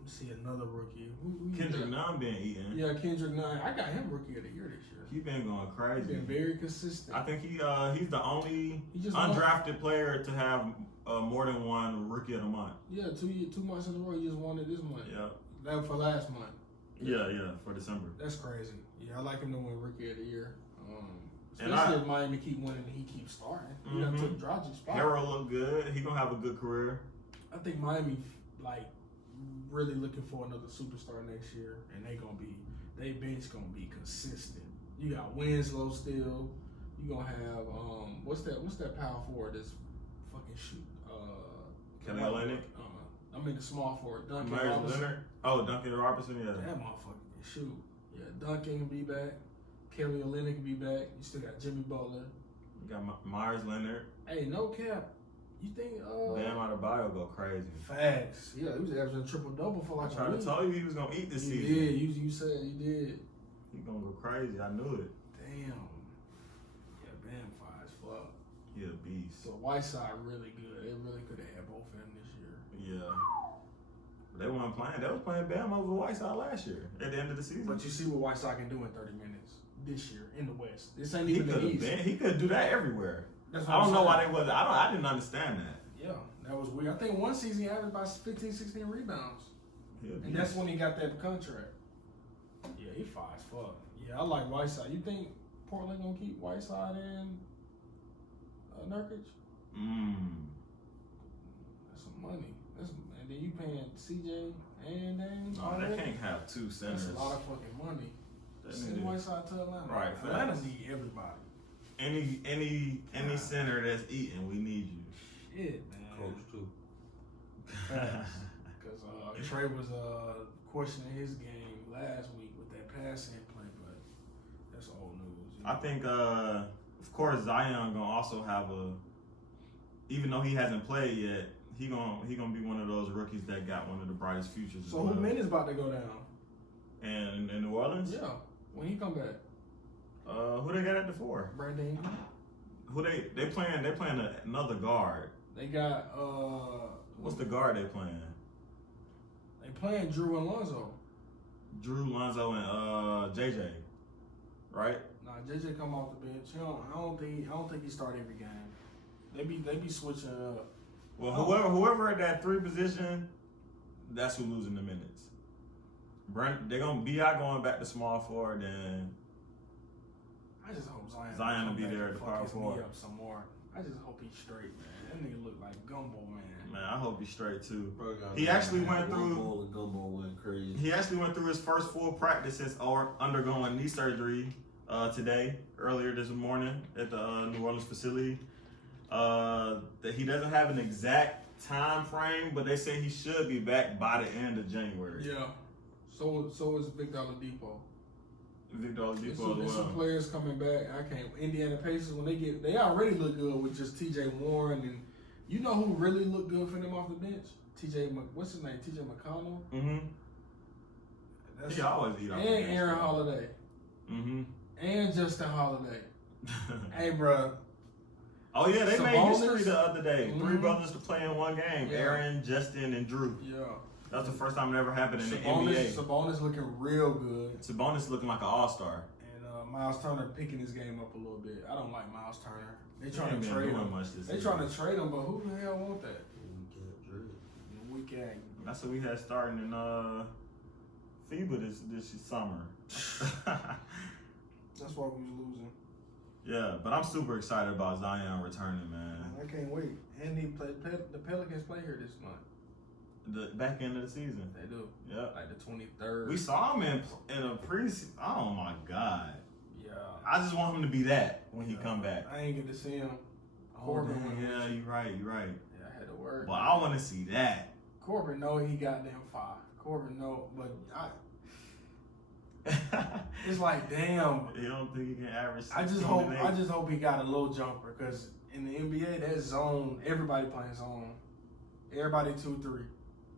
Let's see another rookie. Who you Kendrick got? Nunn been eating. Yeah, Kendrick Nunn. I got him rookie of the year this year. He been going He's crazy. been very consistent. I think he's the only He just undrafted player to have more than one rookie of the month. Yeah, 2 months in a row. He just won it this month. Yeah. That for last month. Yeah, for December. That's crazy. Yeah, I like him to win rookie of the year. And Especially if Miami keep winning and he keeps starting. He done took Dragi's spot. Harrell look good. He gonna have a good career. I think Miami like really looking for another superstar next year, and they bench gonna be consistent. You got Winslow still. You gonna have what's that power forward that's fucking shoot? Kelly Olynyk? I mean the small forward, Duncan Myers Robinson. Leonard. Oh, Duncan Robinson. Yeah. That motherfucker can shoot. Yeah, Duncan can be back. Kelly Olynyk can be back. You still got Jimmy Butler. You got Myers Leonard. Hey, no cap. You think Bam Adebayo go crazy. facts? Yeah, he was averaging a triple double for I like a tried to week. tell you he was gonna eat this You season. did. You said you did. He gonna go crazy. I knew it. Damn. Yeah, Bam fire as fuck. He a beast. So Whiteside really good. They really could have had both of them this year. Yeah. But they weren't playing. They was playing Bam over Whiteside last year at the end of the season. But you see what Whiteside can do in 30 minutes this year in the West. This ain't he even the could have East. been. He could do that everywhere. That's what I I'm don't know saying. why they was. I didn't understand that. Yeah, that was weird. I think one season he averaged about 15, 16 rebounds. He a And beast. that's when he got that contract. Yeah, he fire as fuck. Yeah, I like Whiteside. You think Portland gonna keep Whiteside and Nurkic? That's some money. And then you paying CJ and Dame. No, they can't have two centers. That's a lot of fucking money. That Send nigga- Whiteside to Atlanta. Right, Atlanta facts. need everybody. Any center that's eating, we need you. Shit, man. Coach too. Because Trae was questioning his game last week with that passing play, but that's old news. I think, of course, Zion gonna also have even though he hasn't played yet, he gonna be one of those rookies that got one of the brightest futures. So who Min is about to go down? And in New Orleans, Yeah, when he come back, who they got at the 4? Brandon Ingram. Who they playing another guard. They got What's the guard they playing? They playing Drew and Lonzo. Drew, Lonzo, and JJ, right? Nah, JJ come off the bench. I don't think he start every game. They be switching it up. Well, whoever at that 3 position, that's who losing the minutes. They're gonna be out going back to small forward, then I just hope Zion will be there at the power forward. Up some more. I just hope he's straight, man. That nigga look like Gumbo, man. Man, I hope he's straight too. Bro, He actually went through. Gumbo went crazy. He actually went through his first full practice since undergoing knee surgery today, earlier this morning at the New Orleans facility. That he doesn't have an exact time frame, but they say he should be back by the end of January. Yeah. So is Victor Oladipo. Victor Oladipo There's as well. some players coming back. I can't. Indiana Pacers when they already look good with just T.J. Warren, and you know who really looked good for them off the bench? What's his name? T.J. McConnell. Mm-hmm. He always eat off the bench. And Aaron Holiday. Mm-hmm. And Justin Holiday. Hey, bro. Oh yeah, they made Sabonis? history the other day. 3 Mhm. brothers to play in one game: Yeah. Aaron, Justin, and Drew. Yeah. That's the first time it ever happened in the Sabonis, NBA. Sabonis looking real good. Sabonis looking like an all-star. And Miles Turner picking his game up a little bit. I don't like Miles Turner. They He trying ain't to been trade doing him. much this They season. trying to trade him, but who the hell want that? Weak ass. That's what we had starting in FIBA this summer. That's why we was losing. Yeah, but I'm super excited about Zion returning, man. I can't wait. And the Pelicans play here this month. The back end of the season. They do. Yeah. Like the 23rd. We saw him in a preseason. Oh my God. Yeah. I just want him to be that when he come back. I ain't get to see him. Oh, Corbin dang, went yeah, with you. you're right. Yeah, I had to work. But I want to see that. Corbin know he goddamn fire. Corbin know, but it's like damn. You don't think he can average? I just 16 hope and 8? I just hope he got a little jumper because in the NBA that zone everybody playing zone. Everybody 2-3.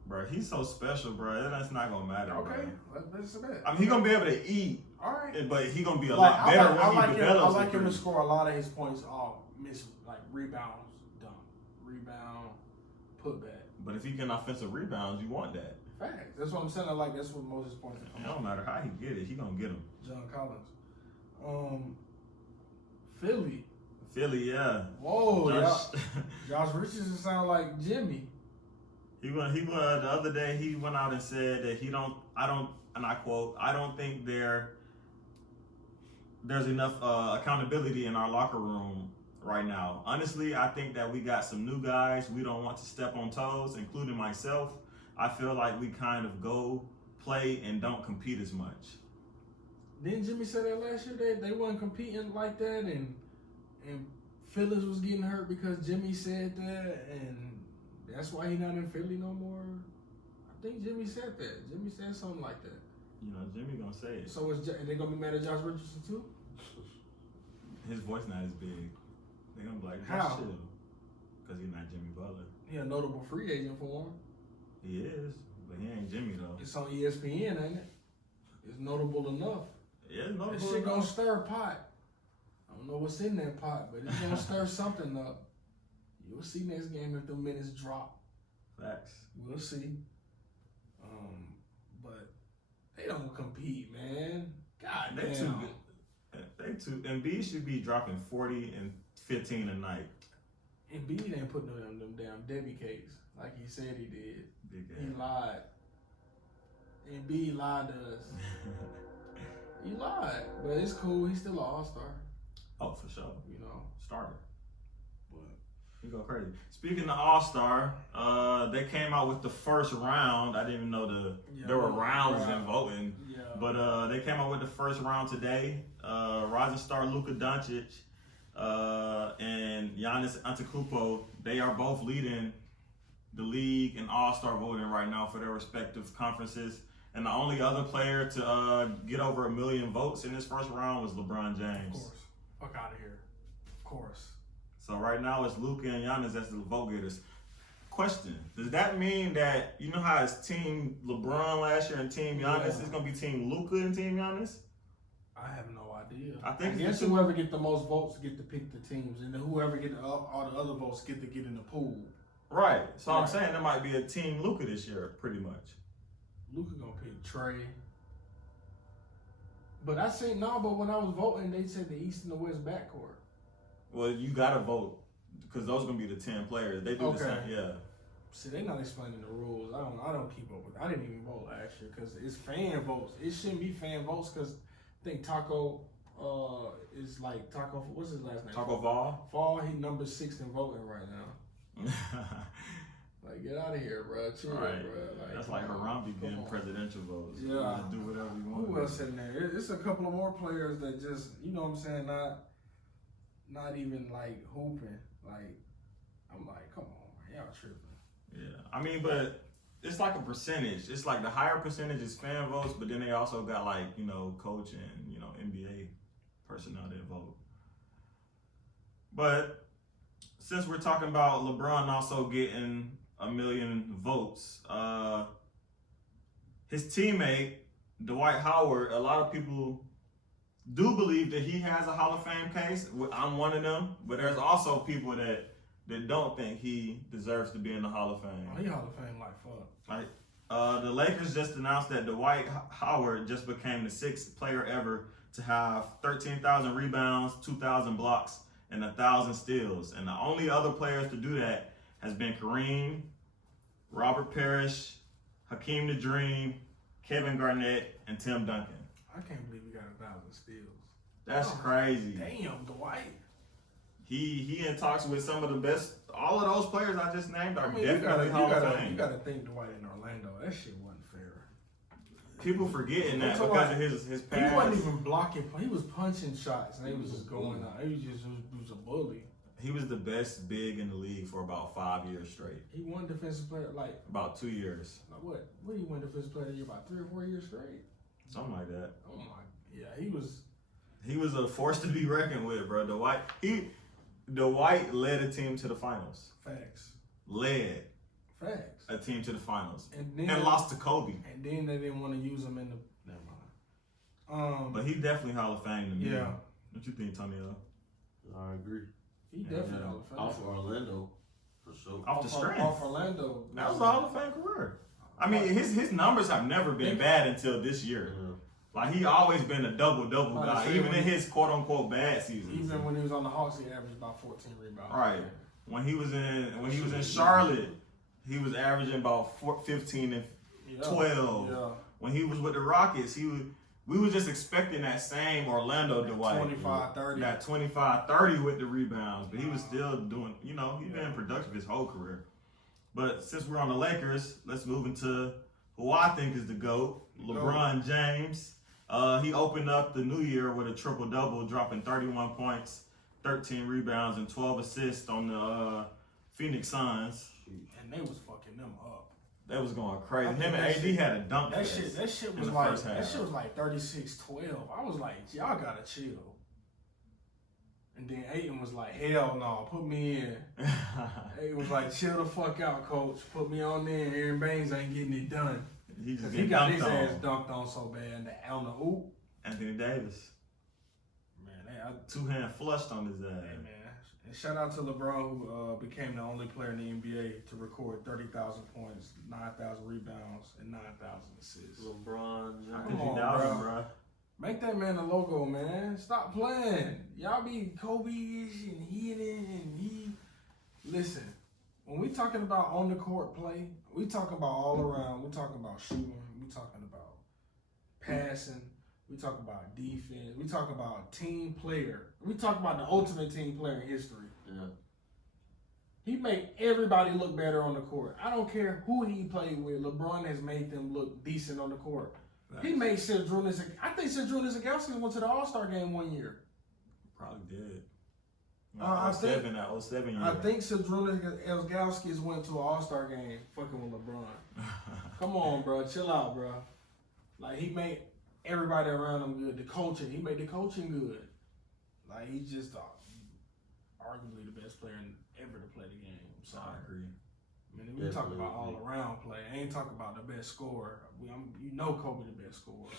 Bro, he's so special, bro. That's not gonna matter. Okay, Bro. that's a bet. I mean, he gonna be able to eat, All right. but he gonna be a lot better when he develops. I like the him to three. score a lot of his points off like rebounds, dunk, rebound, putback. But if he get offensive rebounds, you want that. Facts. That's what I'm saying. I like that's what Moses points are It coming. don't matter how he get it, he gonna get them. John Collins. Philly. Yeah. Whoa, Josh, Josh Richardson sound like Jimmy. he went the other day. He went out and said that and I quote, I don't think there's enough accountability in our locker room right now. Honestly, I think that we got some new guys. We don't want to step on toes, including myself. I feel like we kind of go play and don't compete as much. Didn't Jimmy say that last year? They wasn't competing like that, and Phillips was getting hurt because Jimmy said that, and that's why he not in Philly no more. I think Jimmy said that. Jimmy said something like that. You know, Jimmy gonna say it. So are they gonna be mad at Josh Richardson too? His voice not as big. They gonna be like, How? just chill. Because he's not Jimmy Butler. He a notable free agent for him. He is, but he ain't Jimmy though. It's on ESPN, ain't it? It's notable enough. Yeah, it's notable That shit enough. gonna stir pot. I don't know what's in that pot, but it's gonna stir something up. You'll see next game if the minutes drop. Facts. We'll see. But they don't compete, man. God They damn. too good. They too. Embiid should be dropping 40 and 15 a night. Embiid ain't putting them damn Debbie cakes like he said he did. Big He ass. lied. Embiid lied to us. He lied, but it's cool. He's still an all-star, Oh, for sure. you know. Starter. But You go crazy. Speaking of All-Star, they came out with the first round. I didn't even know there were rounds in voting. yeah, But they came out with the first round today. Rising star Luka Doncic and Giannis Antetokounmpo, they are both leading the league in All-Star voting right now for their respective conferences. And the only other player to get over 1 million votes in this first round was LeBron of James. course. Fuck out of here. Of course. So right now it's Luka and Giannis as the vote getters. Question: does that mean that you know how it's Team LeBron last year and Team Giannis? Yeah. It's gonna be Team Luka and Team Giannis? I have no idea. I think guess whoever get the most votes get to pick the teams, and then whoever get all the other votes get to get in the pool. Right. So I'm saying there might be a Team Luka this year, pretty much. Luka gonna pick Trae. But I say no. But when I was voting, they said the East and the West backcourt. Well, you gotta vote because those are gonna be the 10 players. They do the same. Yeah. See, they're not explaining the rules. I don't keep up with it. I didn't even vote last year because it's fan votes. It shouldn't be fan votes because I think Taco is like Taco. What's his last name? Taco Fall. Fall. He number 6 in voting right now. Like, get out of here, bro. Chill, right. bro. Like, that's like Harambe getting presidential votes. Yeah. Just do whatever you want. Who else in there? It's a couple of more players that just, you know what I'm saying, not even like hooping. Like, I'm like, come on, man, y'all tripping. Yeah, I mean, but it's like a percentage. It's like the higher percentage is fan votes, but then they also got like, you know, coach and, you know, NBA personnel that vote. But since we're talking about LeBron also getting 1 million votes, his teammate, Dwight Howard, a lot of people do believe that he has a Hall of Fame case. I'm one of them, but there's also people that don't think he deserves to be in the Hall of Fame. Oh, he Hall of Fame like fuck. Like, the Lakers just announced that Dwight Howard just became the 6th player ever to have 13,000 rebounds, 2,000 blocks, and 1,000 steals. And the only other players to do that has been Kareem, Robert Parrish, Hakeem the Dream, Kevin Garnett, and Tim Duncan. I can't believe we got 1,000 steals. That's crazy. Damn, Dwight. He in talks with some of the best. All of those players I just named are definitely you Hall of Fame. You gotta think Dwight in Orlando. That shit wasn't fair. People forgetting that because of his past. He wasn't even blocking. He was punching shots and they was just going out. He was a bully. He was the best big in the league for about 5 years straight. He won defensive player about 2 years. Like what? What did he win defensive player of the year? About 3 or 4 years straight. Something like that. Oh my, yeah, he was. He was a force to be reckoned with, bro. Dwight led a team to the finals. Facts. Led Facts. a team to the finals And lost to Kobe. And then they didn't want to use him in the. Never mind. But he definitely Hall of Fame to me. Yeah. What you think, Tonio? I agree. He definitely Hall of Fame. Off Orlando, for sure. Off the strength. Off Orlando. That was a Hall of Fame career. I mean, his numbers have never been bad until this year. Yeah. Like, he always been a double-double guy, even in his quote-unquote bad seasons. Even when he was on the Hawks, he averaged about 14 rebounds. Right. When he was in Charlotte, he was averaging about 15 and 12. Yeah. When he was with the Rockets, we were just expecting that same Orlando Dwight. 25-30. That 25-30 with the rebounds. But he was still doing, he's been productive his whole career. But since we're on the Lakers, let's move into who I think is the GOAT, LeBron James. He opened up the new year with a triple-double, dropping 31 points, 13 rebounds, and 12 assists on the Phoenix Suns. And they was fucking them up. That was going crazy. Him and AD had a dunk fest. That shit was like 36-12. I was like, y'all gotta chill. And then Ayton was like, hell no, put me in. Ayton was like, chill the fuck out, coach. Put me on there. Aaron Baines ain't getting it done. He just He got his ass dunked on so bad on the hoop. Anthony Davis. Man, two-hand flushed on his ass. Hey, man. And shout out to LeBron, who became the only player in the NBA to record 30,000 points, 9,000 rebounds, and 9,000 assists. LeBron James. How could you doubt him, bro? Make that man a logo, man. Stop playing. Y'all be Kobe-ish and he. Listen, when we talking about on the court play, we talking about all around. We talking about shooting. We talking about passing. We talk about defense. We talk about team player. We talk about the ultimate team player in history. Yeah. He made everybody look better on the court. I don't care who he played with. LeBron has made them look decent on the court. He made Cedrunas. I think Cedrunas Ilgauskas went to the All-Star game one year. Probably did. I think 07 year. I think Cedrunas Ilgauskas went to an All-Star game fucking with LeBron. Come on, bro. Chill out, bro. Like, he made everybody around him good. The coaching. He made the coaching good. Like, he's just arguably the best player ever to play the game. I'm sorry. I agree. I mean, we talk about all around play. I ain't talking about the best scorer. You know Kobe the best scorer.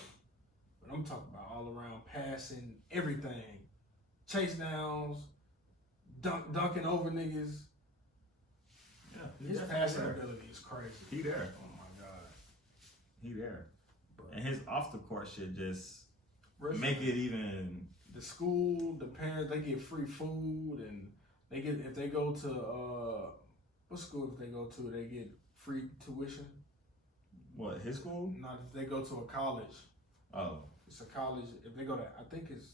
But I'm talking about all around passing, everything. Chase downs, dunking over niggas. Yeah, His passing ability is crazy. He there. Oh my God. He there. But And his off the court shit just Rest make it even. the school, the parents, they get free food, and they get, if they go to what school if they go to, they get free tuition. What, his school? Not if they go to a college. Oh. It's a college. If they go to, I think it's,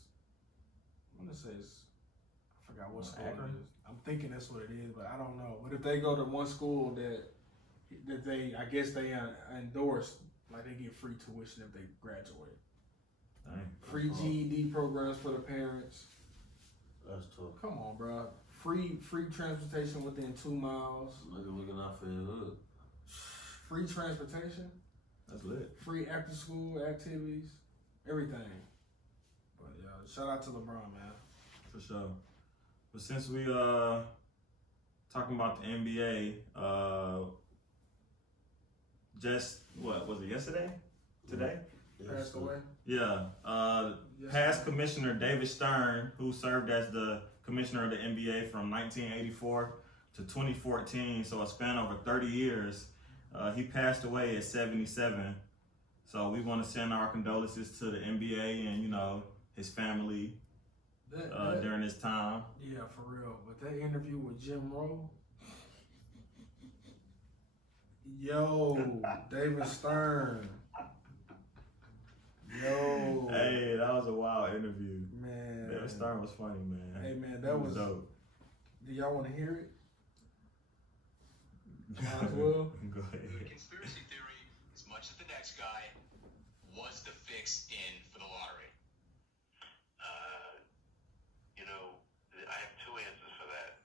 I want to say it's, I forgot what school Akron? it is. I'm thinking that's what it is, but I don't know. But if they go to one school that they, I guess they endorse, like they get free tuition if they graduate. Dang. Free GED programs for the parents. That's tough. Come on, bro. Free transportation within 2 miles. Looking out for your hood. Free transportation. That's lit. Free after school activities. Everything. But yeah, shout out to LeBron, man. For sure. But since we talking about the NBA, just what was it yesterday? Today? Passed away. Yeah. Past commissioner David Stern, who served as the commissioner of the NBA from 1984 to 2014, so a span over 30 years. He passed away at 77. So we want to send our condolences to the NBA and, you know, his family during this time. Yeah, for real. But that interview with Jim Rowe, yo, David Stern. Yo. Hey, that was a wild interview. Man. David Stern was funny, man. Hey, man, that was dope. Do y'all want to hear it? Might as well. Go ahead. The conspiracy theory, as much as the next guy, was the fix in for the lottery. You know, I have two answers for that.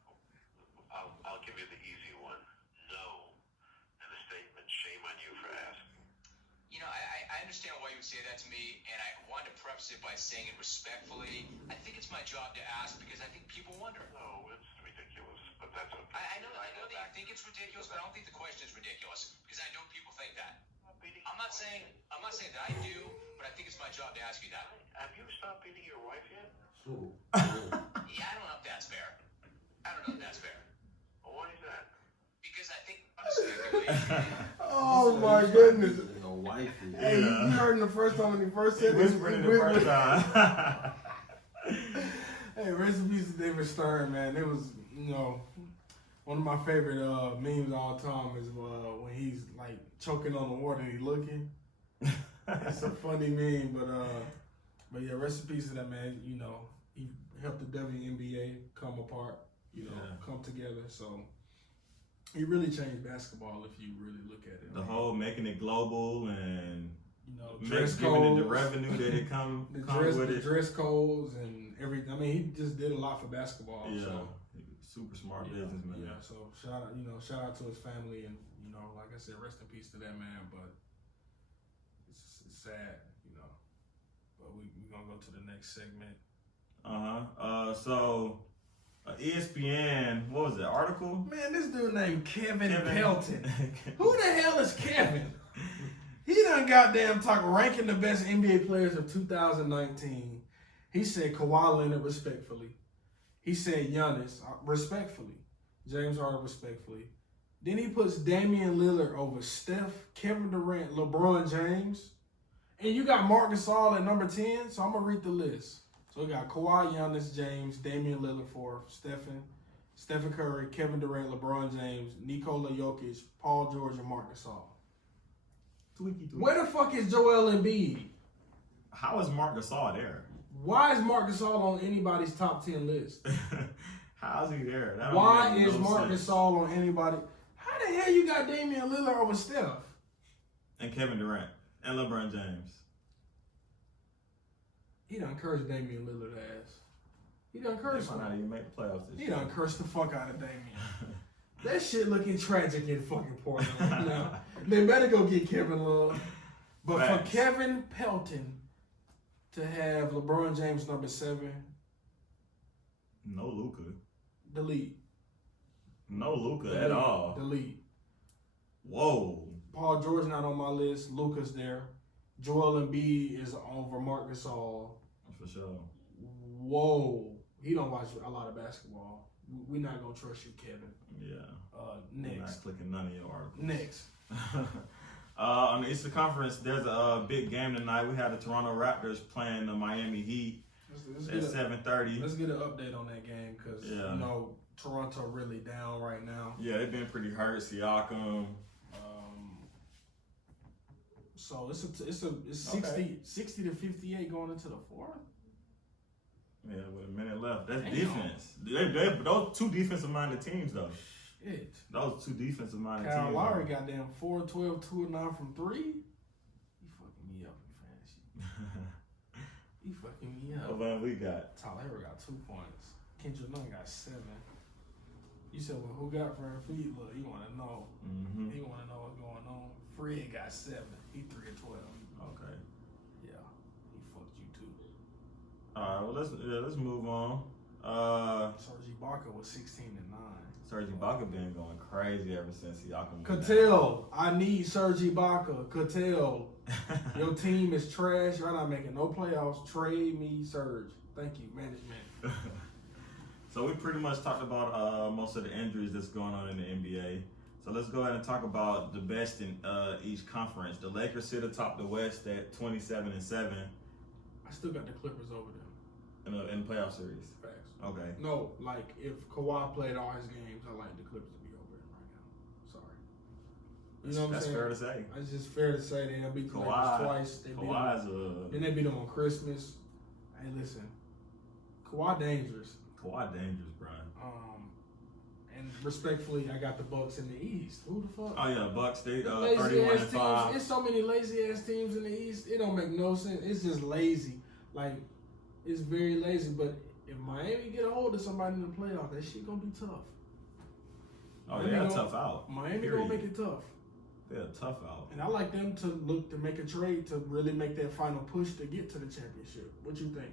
I'll give you the easy one. No. And the statement, shame on you for asking. You know, I understand why you would say that to me, and I wanted to preface it by saying it respectfully. I think it's my job to ask because I think people wonder. No, it's ridiculous, but that's okay. I know that you think it's ridiculous, but I don't think the question is ridiculous because I know people think that. I'm not saying that I do, but I think it's my job to ask you that. Have you stopped beating your wife yet? Yeah, I don't know if that's fair. Well, why is that? Because I think speculation. Oh my goodness. A wifey. Hey, you heard him the first time when he first said this. Whispered it the first time. Hey, rest in peace to David Stern, man. It was, you know, one of my favorite memes all the time is when he's like choking on the water and he's looking. It's a funny meme, but yeah, rest in peace to that man. You know, he helped the WNBA come apart, you know, come together. So he really changed basketball if you really look at it. The whole making it global and you know, giving dress it codes, the revenue that it comes with the it. dress codes and everything. I mean, he just did a lot for basketball. Yeah, So. super smart businessman. Yeah, so shout out to his family, and you know, like I said, rest in peace to that man. But it's sad, you know. But we gonna go to the next segment. So ESPN, what was it? Article? Man, this dude named Kevin Kevin. Pelton. Who the hell is Kevin? He done goddamn talk ranking the best NBA players of 2019. He said Kawhi Leonard respectfully. He said Giannis respectfully. James Harden respectfully. Then he puts Damian Lillard over Steph, Kevin Durant, LeBron James. And you got Marc Gasol at number 10, so I'm going to read the list. So we got Kawhi, Giannis, James, Damian Lillard for Stephen Curry, Kevin Durant, LeBron James, Nikola Jokic, Paul George, and Marc Gasol. Tweaky. Where the fuck is Joel Embiid? How is Marc Gasol there? Why is Marc Gasol on anybody's top 10 list? How's he there? That don't Why make is no Marc sense. Gasol on anybody? How the hell you got Damian Lillard over Steph? And Kevin Durant and LeBron James. He done cursed Damian Lillard ass. He done They cursed might not him. even make the playoffs this He year. done cursed the fuck out of Damian. That shit looking tragic in fucking Portland right now. They better go get Kevin Love. But Facts. for Kevin Pelton to have LeBron James number 7, No Luka. delete. No Luka at all. Delete. Whoa. Paul George not on my list. Luka's there. Joel Embiid is over Marc Gasol. For sure. Whoa. He don't watch a lot of basketball. We're not going to trust you, Kevin. Yeah. I'm Next. not clicking none of your articles. Next. On the Eastern Conference, there's a big game tonight. We have the Toronto Raptors playing the Miami Heat at 7:30. Let's get an update on that game because, Toronto really down right now. Yeah, they've been pretty hurt. Siakam. So it's 60 to 58 going into the fourth. Yeah, with a minute left. That's Damn. defense. Those two defensive-minded teams, though. Shit. Those two defensive-minded teams. Kyle Lowry goddamn 4-12, 2-9 from 3. He fucking me up in fantasy. He fucking me up. What we got? Tyler got 2 points. Kendrick Nunn got 7. You said, well, who got for feet? Look, you want to know. Mm-hmm. He want to know what's going on. Fred got 7. He 3-12. Okay. Yeah, he fucked you too. All right, well, let's move on. Serge Ibaka was 16-9. Serge Ibaka been going crazy ever since Siakam. Cattell, I need Serge Ibaka. Cattell, your team is trash. You're not making no playoffs. Trade me, Serge. Thank you, management. So we pretty much talked about most of the injuries that's going on in the NBA. So let's go ahead and talk about the best in each conference. The Lakers sit atop the West at 27-7 I still got the Clippers over them. in the playoff series. Facts. Okay. No, like if Kawhi played all his games, I like the Clippers to be over him right now. Sorry. You know what I'm That's saying? fair to say. It's just fair to say they beat the Lakers Kawhi, twice. Then they beat them on Christmas. Hey, listen, Kawhi dangerous. Kawhi dangerous, bro. And respectfully, I got the Bucks in the East. Who the fuck? Oh yeah, Bucks. They Lazy ass 31-5. teams. It's so many lazy ass teams in the East. It don't make no sense. It's just lazy. Like it's very lazy. But if Miami get a hold of somebody in the playoff, that shit gonna be tough. Oh, they're a tough out. Miami gonna make it tough. They're a tough out. And I like them to look to make a trade to really make that final push to get to the championship. What you think?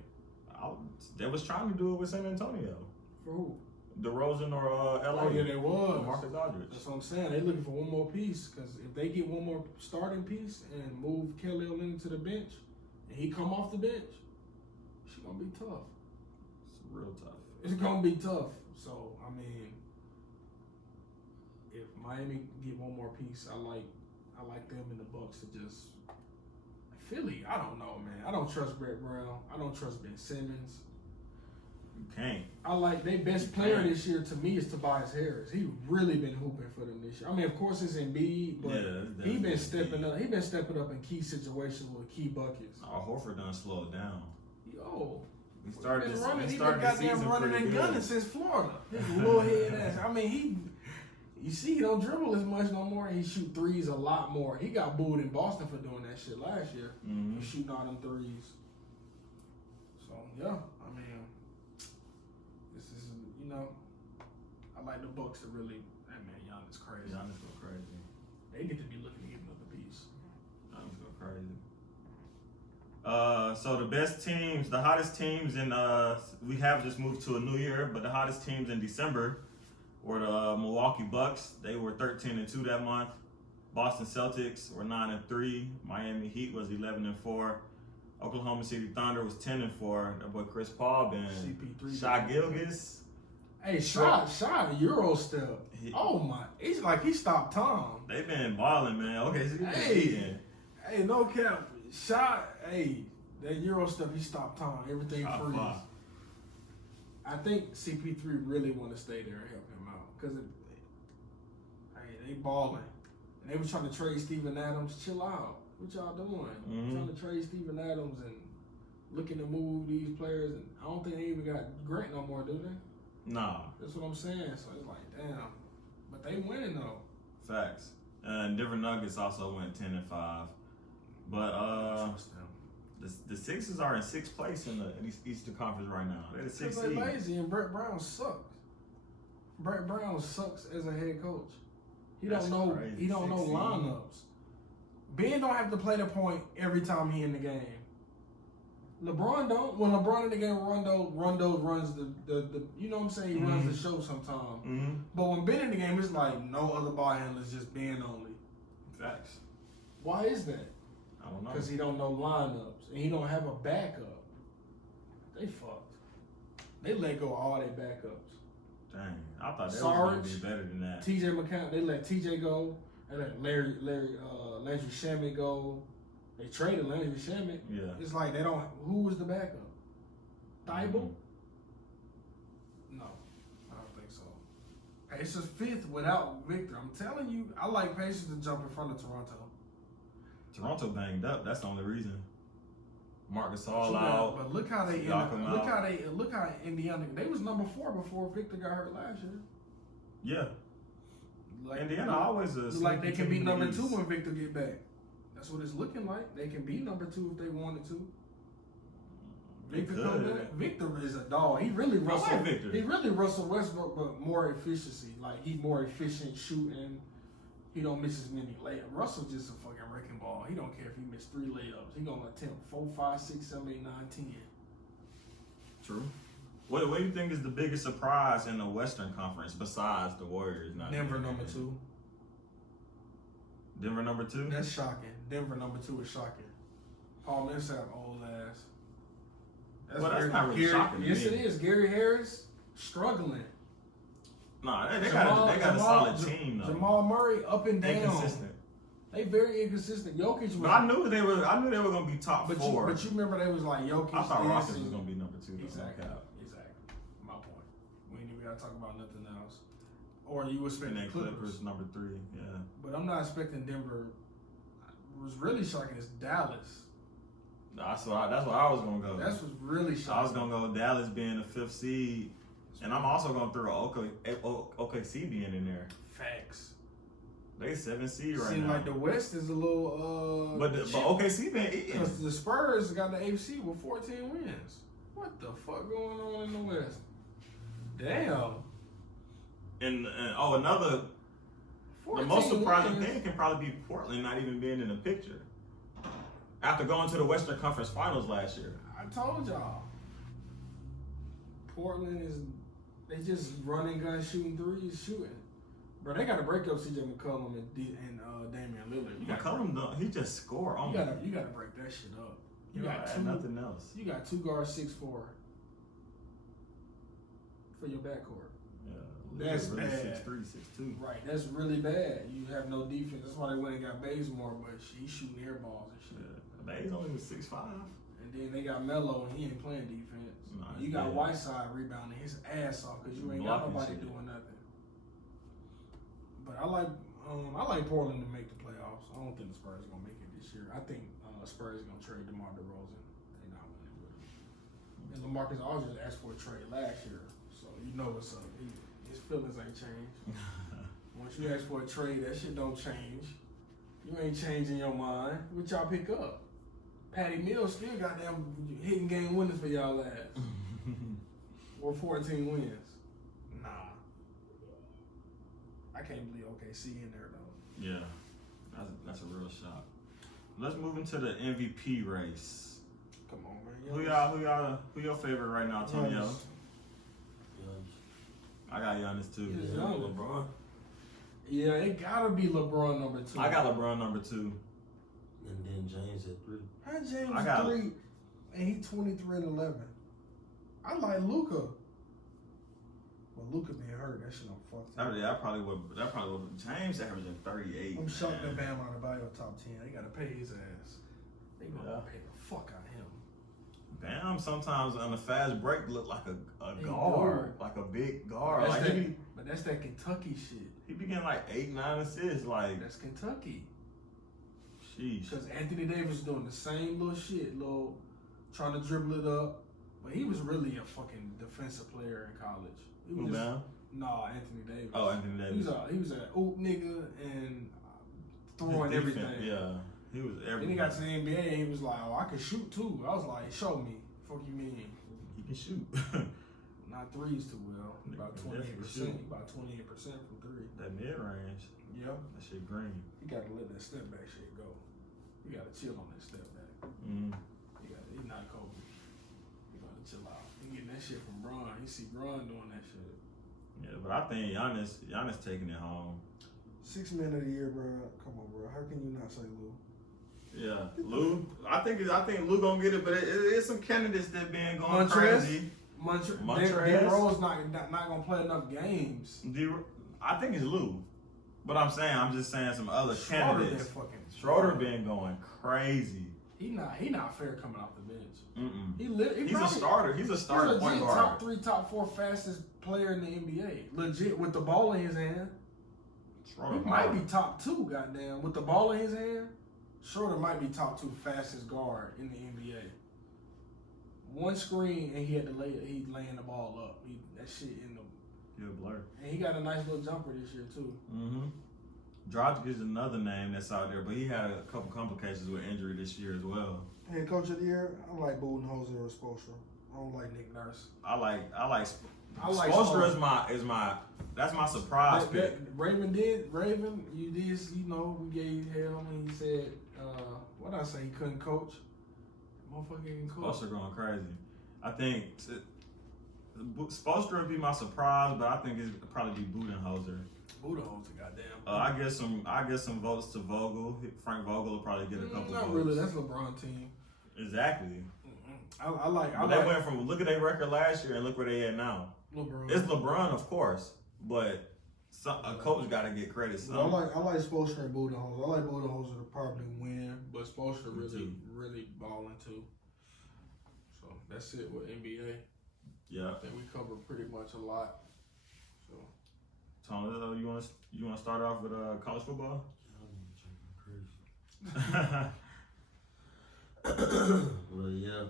They was trying to do it with San Antonio. For who? DeRozan or LA. Oh yeah, they was. Marcus Aldridge. That's what I'm saying. They looking for one more piece because if they get one more starting piece and move Kelly Olynyk to the bench, and he come off the bench, it's gonna be tough. It's real tough. It's gonna be tough. So I mean, if Miami get one more piece, I like them and the Bucks to just. Philly, I don't know, man. I don't trust Brett Brown. I don't trust Ben Simmons. You can't. I like their best player this year to me is Tobias Harris. He really been hooping for them this year. I mean, of course it's Embiid, but he been stepping up. He been stepping up in key situations with key buckets. Oh, Horford done slowed down. Yo, He started this He been the season goddamn running pretty and good. gunning since Florida. His little head ass. I mean, you see, he don't dribble as much no more. He shoot threes a lot more. He got booed in Boston for doing that shit last year. Mm-hmm. For shooting all them threes. So yeah, I mean, this is I like the Bucks to really. Hey man, Giannis crazy. Giannis go crazy. They get to be looking to get another piece. Giannis go crazy. So the best teams, the hottest teams in we have just moved to a new year, but the hottest teams in December were the Milwaukee Bucks. They were 13-2 that month. Boston Celtics were 9-3. Miami Heat was 11-4. Oklahoma City Thunder was 10-4. That boy Chris Paul been CP3. Shai Gilgeous. Hey, Shot Euro step. Oh my, it's like he stopped Tom. They been balling, man. Okay, so Hey, no cap. Shot, that Euro step, he stopped Tom. Everything freeze. I think CP3 really want to stay there and help him out because they balling. And they were trying to trade Steven Adams. Chill out. What y'all doing? Mm-hmm. Trying to trade Steven Adams and looking to move these players. And I don't think they even got Grant no more, do they? Nah. That's what I'm saying. So it's like, damn. But they winning though. Facts. And Denver Nuggets also went 10-5. But the Sixers are in 6th place in the Eastern Conference right now. They're the 6th seed. They're lazy and Brett Brown sucks. Brett Brown sucks as a head coach. He don't know lineups. Ben don't have to play the point every time he in the game. LeBron don't. When LeBron in the game, Rondo runs the you know what I'm saying? He runs the show sometimes. Mm-hmm. But when Ben in the game, it's like no other ball handlers, just Ben only. Facts. Why is that? I don't know. Because he don't know lineups and he don't have a backup. They fucked. They let go all their backups. Dang, I thought they was going to be better than that. TJ McCown, they let TJ go. They let Landry Shamet go. They traded Landry Shamet. Yeah. It's like they don't. Who was the backup? Thibault? No, I don't think so. Pacers 5th without Victor. I'm telling you, I like Pacers to jump in front of Toronto. Toronto banged up. That's the only reason. Marcus all out. But look how they look how Indiana. They was number 4 before Victor got hurt last year. Yeah. Like, Indiana always a like they can be number 2 East. when Victor get back. That's what it's looking like. They can be number 2 if they wanted to. Victor come back. Victor is a dog. He really Russell. Victor. He really Russell Westbrook, but more efficiency. Like he more efficient shooting. He don't miss as many layups. Russell just a fucking wrecking ball. He don't care if he missed 3 layups. He gonna attempt 4, 5, 6, 7, 8, 9, 10. True. What do you think is the biggest surprise in the Western Conference besides the Warriors? Not Denver number 2. Denver number 2? That's shocking. Denver number 2 is shocking. Paul Millsap old ass. That's not really shocking to Yes, me. it is. Gary Harris struggling. Nah, they got a solid team though. Jamal Murray up and down. Inconsistent. They very inconsistent. Jokic was. But I knew they were gonna be top 4. But you remember they was like Jokic. I thought this Rockets and- was gonna be number 2. Though. Exactly. My point. We ain't even gotta talk about nothing else. Or you expect And the then Clippers. number 3. Yeah. But I'm not expecting Denver. What's really shocking is Dallas. That's what I was gonna go. That's what's really shocking. I was gonna go Dallas being the 5th seed, and I'm also gonna throw OKC being in there. Facts. They 7th seed right Seems now. like the West is a little. But OKC been eating. Because the Spurs got the AFC with 14 wins. What the fuck going on in the West? Damn. And another. The 14 most surprising wins. thing can probably be Portland not even being in the picture. After going to the Western Conference Finals last year. I told y'all. Portland is, they just running guns, shooting threes, shooting. Bro, they got to break up CJ McCollum and Damian Lillard. McCollum, though, he just scored on You gotta break that shit up. You got add nothing else. You got 2 guards, 6'4" for your backcourt. Yeah, That's really bad. 6'3", 6'2". Right, that's really bad. You have no defense. That's why they went and got Bazemore, but he's shooting air balls and shit. Yeah, he's only 6'5". And then they got Melo, and he ain't playing defense. Nah, You got yeah. Whiteside rebounding his ass off because you ain't got Blocking nobody shit. doing nothing. But I like Portland to make the playoffs. I don't think the Spurs are gonna make it this year. I think Spurs are gonna trade DeMar DeRozan. They not winning with him. And LaMarcus Aldridge asked for a trade last year, so you know what's up. His feelings ain't changed. Once you ask for a trade, that shit don't change. You ain't changing your mind. What y'all pick up? Patty Mills still got them hitting game winners for y'all ass. Or 14 wins. Nah. I can't believe OKC in there though. Yeah, that's a real shock. Let's move into the MVP race. Come on, man. Who your favorite right now, Antonio? I got Giannis too. Yeah. LeBron. Yeah, it gotta be LeBron number 2. I got LeBron number 2. And then James at 3. How James I got 3 and he 23 and 11. I like Luka. But Luka being hurt, that shit don't fuck. That probably would. James averaging 38. I'm shocked that man. Bam Adebayo top 10. They gotta pay his ass. They gonna pay the fuck out of him. Bam sometimes on the fast break look like a He guard, do. like a big guard. That's Like but that's that Kentucky shit. he be getting like 8, 9 assists. Like That's Kentucky. sheesh. Because Anthony Davis doing the same little shit, trying to dribble it up. But he was really a fucking defensive player in college. He was Who, Bam? Nah, Anthony Davis. Oh, Anthony Davis. He was an oop nigga and throwing His everything. defense, yeah, he was Then everything. he got to the NBA and he was like, "Oh, I can shoot too." I was like, "Show me." Fuck you mean? He can shoot. Not threes too well. About Nigga can 28%. definitely shoot. About 28% from 3. That mid range, Yep. that shit green. You gotta let that step back shit go. You gotta chill on that step back. He's not Kobe. You gotta chill out. He getting that shit from Bron. You see Bron doing that shit. Yeah, but I think Giannis taking it home. 6 men of the year, bro. Come on, bro. How can you not say Lou? Yeah, Lou. I think Lou gonna get it, but it's some candidates that been going Montrez? crazy. Montrez. D-Rose not gonna play enough games. I think it's Lou, but I'm just saying some other candidates. Schroeder been going crazy. He not fair coming off the bench. He's a starter. He's a starter point guard. Top 3, top 4 fastest player in the NBA. Legit with the ball in his hand. Schroeder He might be top 2. Goddamn, with the ball in his hand. Schroeder might be top 2 fastest guard in the NBA. One screen and he laying the ball up. That shit in the. Yeah, blur. And he got a nice little jumper this year too. Dragic is another name that's out there, but he had a couple complications with injury this year as well. Head coach of the year, I like Budenholzer or Spoelstra. I don't like Nick Nurse. I like Spoelstra is my that's my surprise pick. Raven, you we gave you hell when he said, what I say, he couldn't coach. Motherfucker can coach. Spoelstra going crazy. I think Spoelstra would be my surprise, but I think it'd probably be Budenholzer. Budenholzer, goddamn. I get some votes to Vogel. Frank Vogel will probably get a couple votes. Not really. That's LeBron team. Exactly. They went from look at their record last year and look where they at now. LeBron. It's LeBron, of course, but a coach got to get credit. So. I like Spoelstra and Budenholzer. I like Budenholzer to probably win, but Spoelstra really balling too. So that's it with NBA. Yeah, I think we covered pretty much a lot. So, Tony, you want to start off with college football? Well, yeah.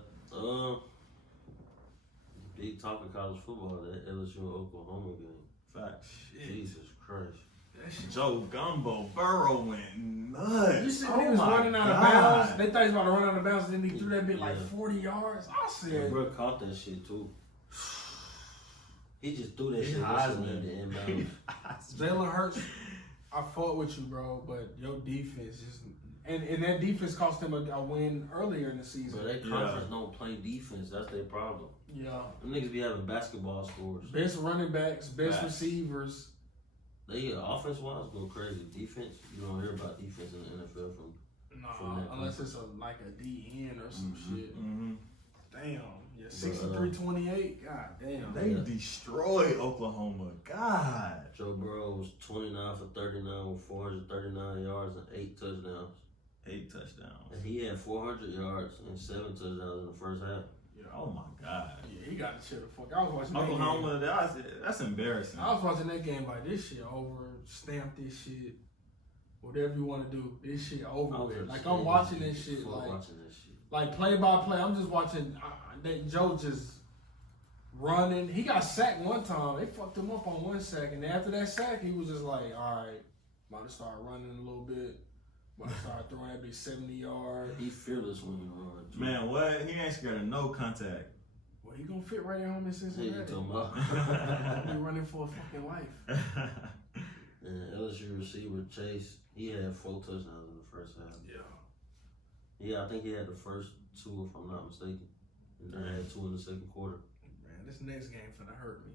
Big talk of college football, that LSU Oklahoma game. Facts. Jesus Christ. Joe Gumbo, Burrow went nuts. You see niggas running out of bounds. They thought he was about to run out of bounds, and then he threw that bit like 40 yards. I said, bro caught that shit too. He just threw that shit in the inbound. Jalen Hurts, I fought with you, bro, but your defense is. And that defense cost them a win earlier in the season. But that conference don't play defense. That's their problem. Yeah. Them niggas be having basketball scores. Best running backs, best receivers. They offense-wise go crazy. Defense, you don't hear about defense in the NFL from unless it's like a DN or some shit. Damn. Yeah, 63-28. God damn. They destroyed Oklahoma. God. Joe Burrow was 29 for 39 with 439 yards and 8 touchdowns. 8 touchdowns. And he had 400 yards and 7 touchdowns in the first half. Yeah. Oh my God. Yeah, he got to chill the fuck. I was watching Oklahoma. That's embarrassing. I was watching that game like this shit over. Stamp this shit. Whatever you want to do, this shit over with. Like I'm watching this shit like play by play. I'm just watching that Joe just running. He got sacked one time. They fucked him up on one sack, and after that sack, he was just like, all right, about to start running a little bit. About to start throwing that big 70 yards. He fearless when he runs. Man, what? He ain't scared of no contact. Well, he gonna fit right at home in Cincinnati. He talking about. He running for a fucking life. And LSU receiver Chase, he had 4 touchdowns in the first half. Yeah, I think he had the first 2, if I'm not mistaken. And then I had 2 in the second quarter. Man, this next game finna hurt me.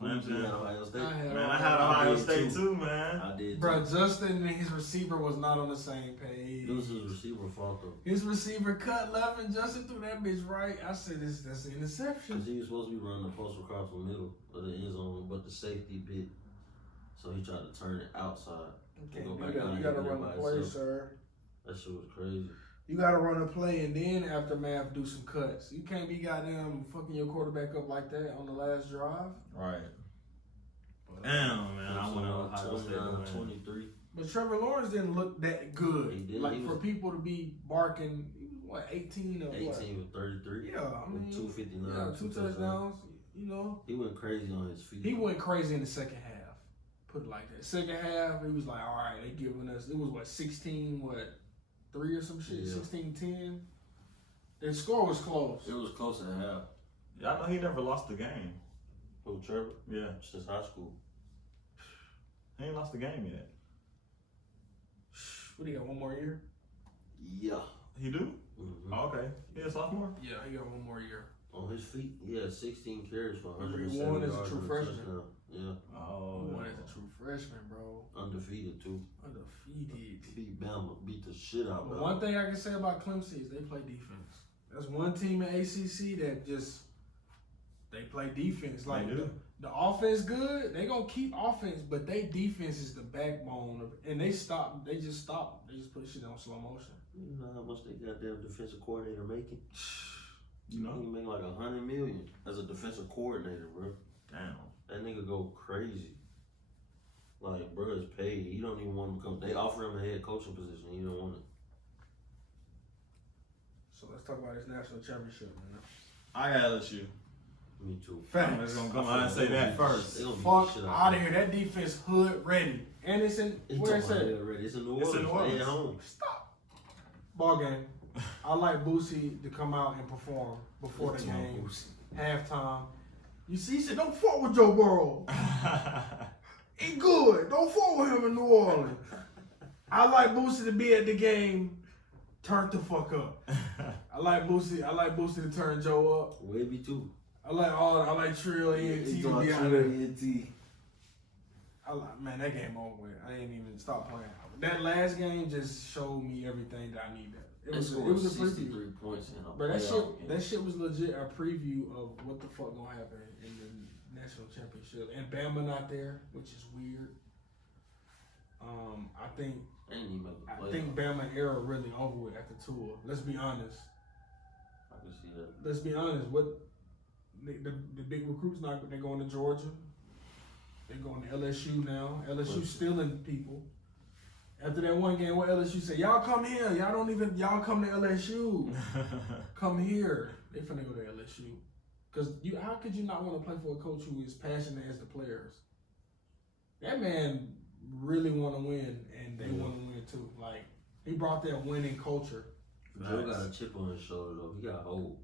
Clemson. Ohio State. I had Ohio State too, man. I did. Bro, Justin and his receiver was not on the same page. It was his receiver fault though. His receiver cut left and Justin threw that bitch right. I said that's an interception. Because he was supposed to be running the post across the middle of the end zone, but the safety bit. So he tried to turn it outside. Okay, you gotta run the play, sir. That shit was crazy. You gotta run a play and then aftermath do some cuts. You can't be goddamn fucking your quarterback up like that on the last drive. Right. Damn, man. I went Ohio State 23. But Trevor Lawrence didn't look that good. He did. Like for people to be barking, what 18 or 18 what? with 33. Yeah, I mean 259. Yeah, 2 touchdowns. You know. He went crazy on his feet. He went crazy in the second half. Put it like that. Second half, he was like, all right, they giving us. It was what 16, 3 or some shit. 16-10. The score was close. It was close at half. Yeah, I know he never lost the game. Who, Trevor? Yeah. Since high school. He ain't lost the game yet. What, he got 1 more year? Yeah. He do? Mm-hmm. Oh, okay. He a sophomore? Yeah, he got 1 more year. On his feet, he had 16 carries for Remember, 107 he won as a yards true and a freshman. touchdown. Yeah, Oh, He won as a true freshman, bro. undefeated too. Undefeated. Beat Bama, beat the shit out But of one Bama. thing I can say about Clemson is they play defense. That's one team in ACC that just they play defense. Like They do. the offense good, they gonna keep offense, but they defense is the backbone of. And they stop. They just stop. They just put shit on slow motion. You know how much they goddamn defensive coordinator making? You know? He make like $100 million as a defensive coordinator, bro. Damn. That nigga go crazy. Like, bro is paid. He don't even want to become. They offer him a head coaching position. He don't want it. So let's talk about this national championship, man. I got LSU. Me too. I'm just gonna come out and say that first. They gonna beat Fuck the shit out of here. That defense hood ready. And it's in where it's at? It's in New Orleans. It's in New Orleans. They at home. Stop. Ball game. I like Boosie to come out and perform before the game. Halftime. You see, he said, don't fuck with Joe Burrow. He good. Don't fuck with him in New Orleans. I like Boosie to be at the game. Turn the fuck up. I like Boosie to turn Joe up. Wavy too. I like Trill ENT He to talking be out about there. ENT. Man, that game over with. I ain't even stop playing. That last game just showed me everything that I needed. It was a 63 preview. points in a But playoff game. that shit was legit a preview of what the fuck gonna happen in the national championship. And Bama not there, which is weird. They didn't even make the I playoff. think Bama era really over with after Tua. Let's be honest. I can see that. Let's be honest. What the big recruits not they're going to Georgia. They're going to LSU now. LSU stealing people. After that one game, what LSU say? Y'all come here. Y'all come to LSU. Come here. They finna go to LSU. Cause how could you not want to play for a coach who is passionate as the players? That man really want to win, and they want to win too. Like he brought that winning culture. Joe got a chip on his shoulder though. He got hope.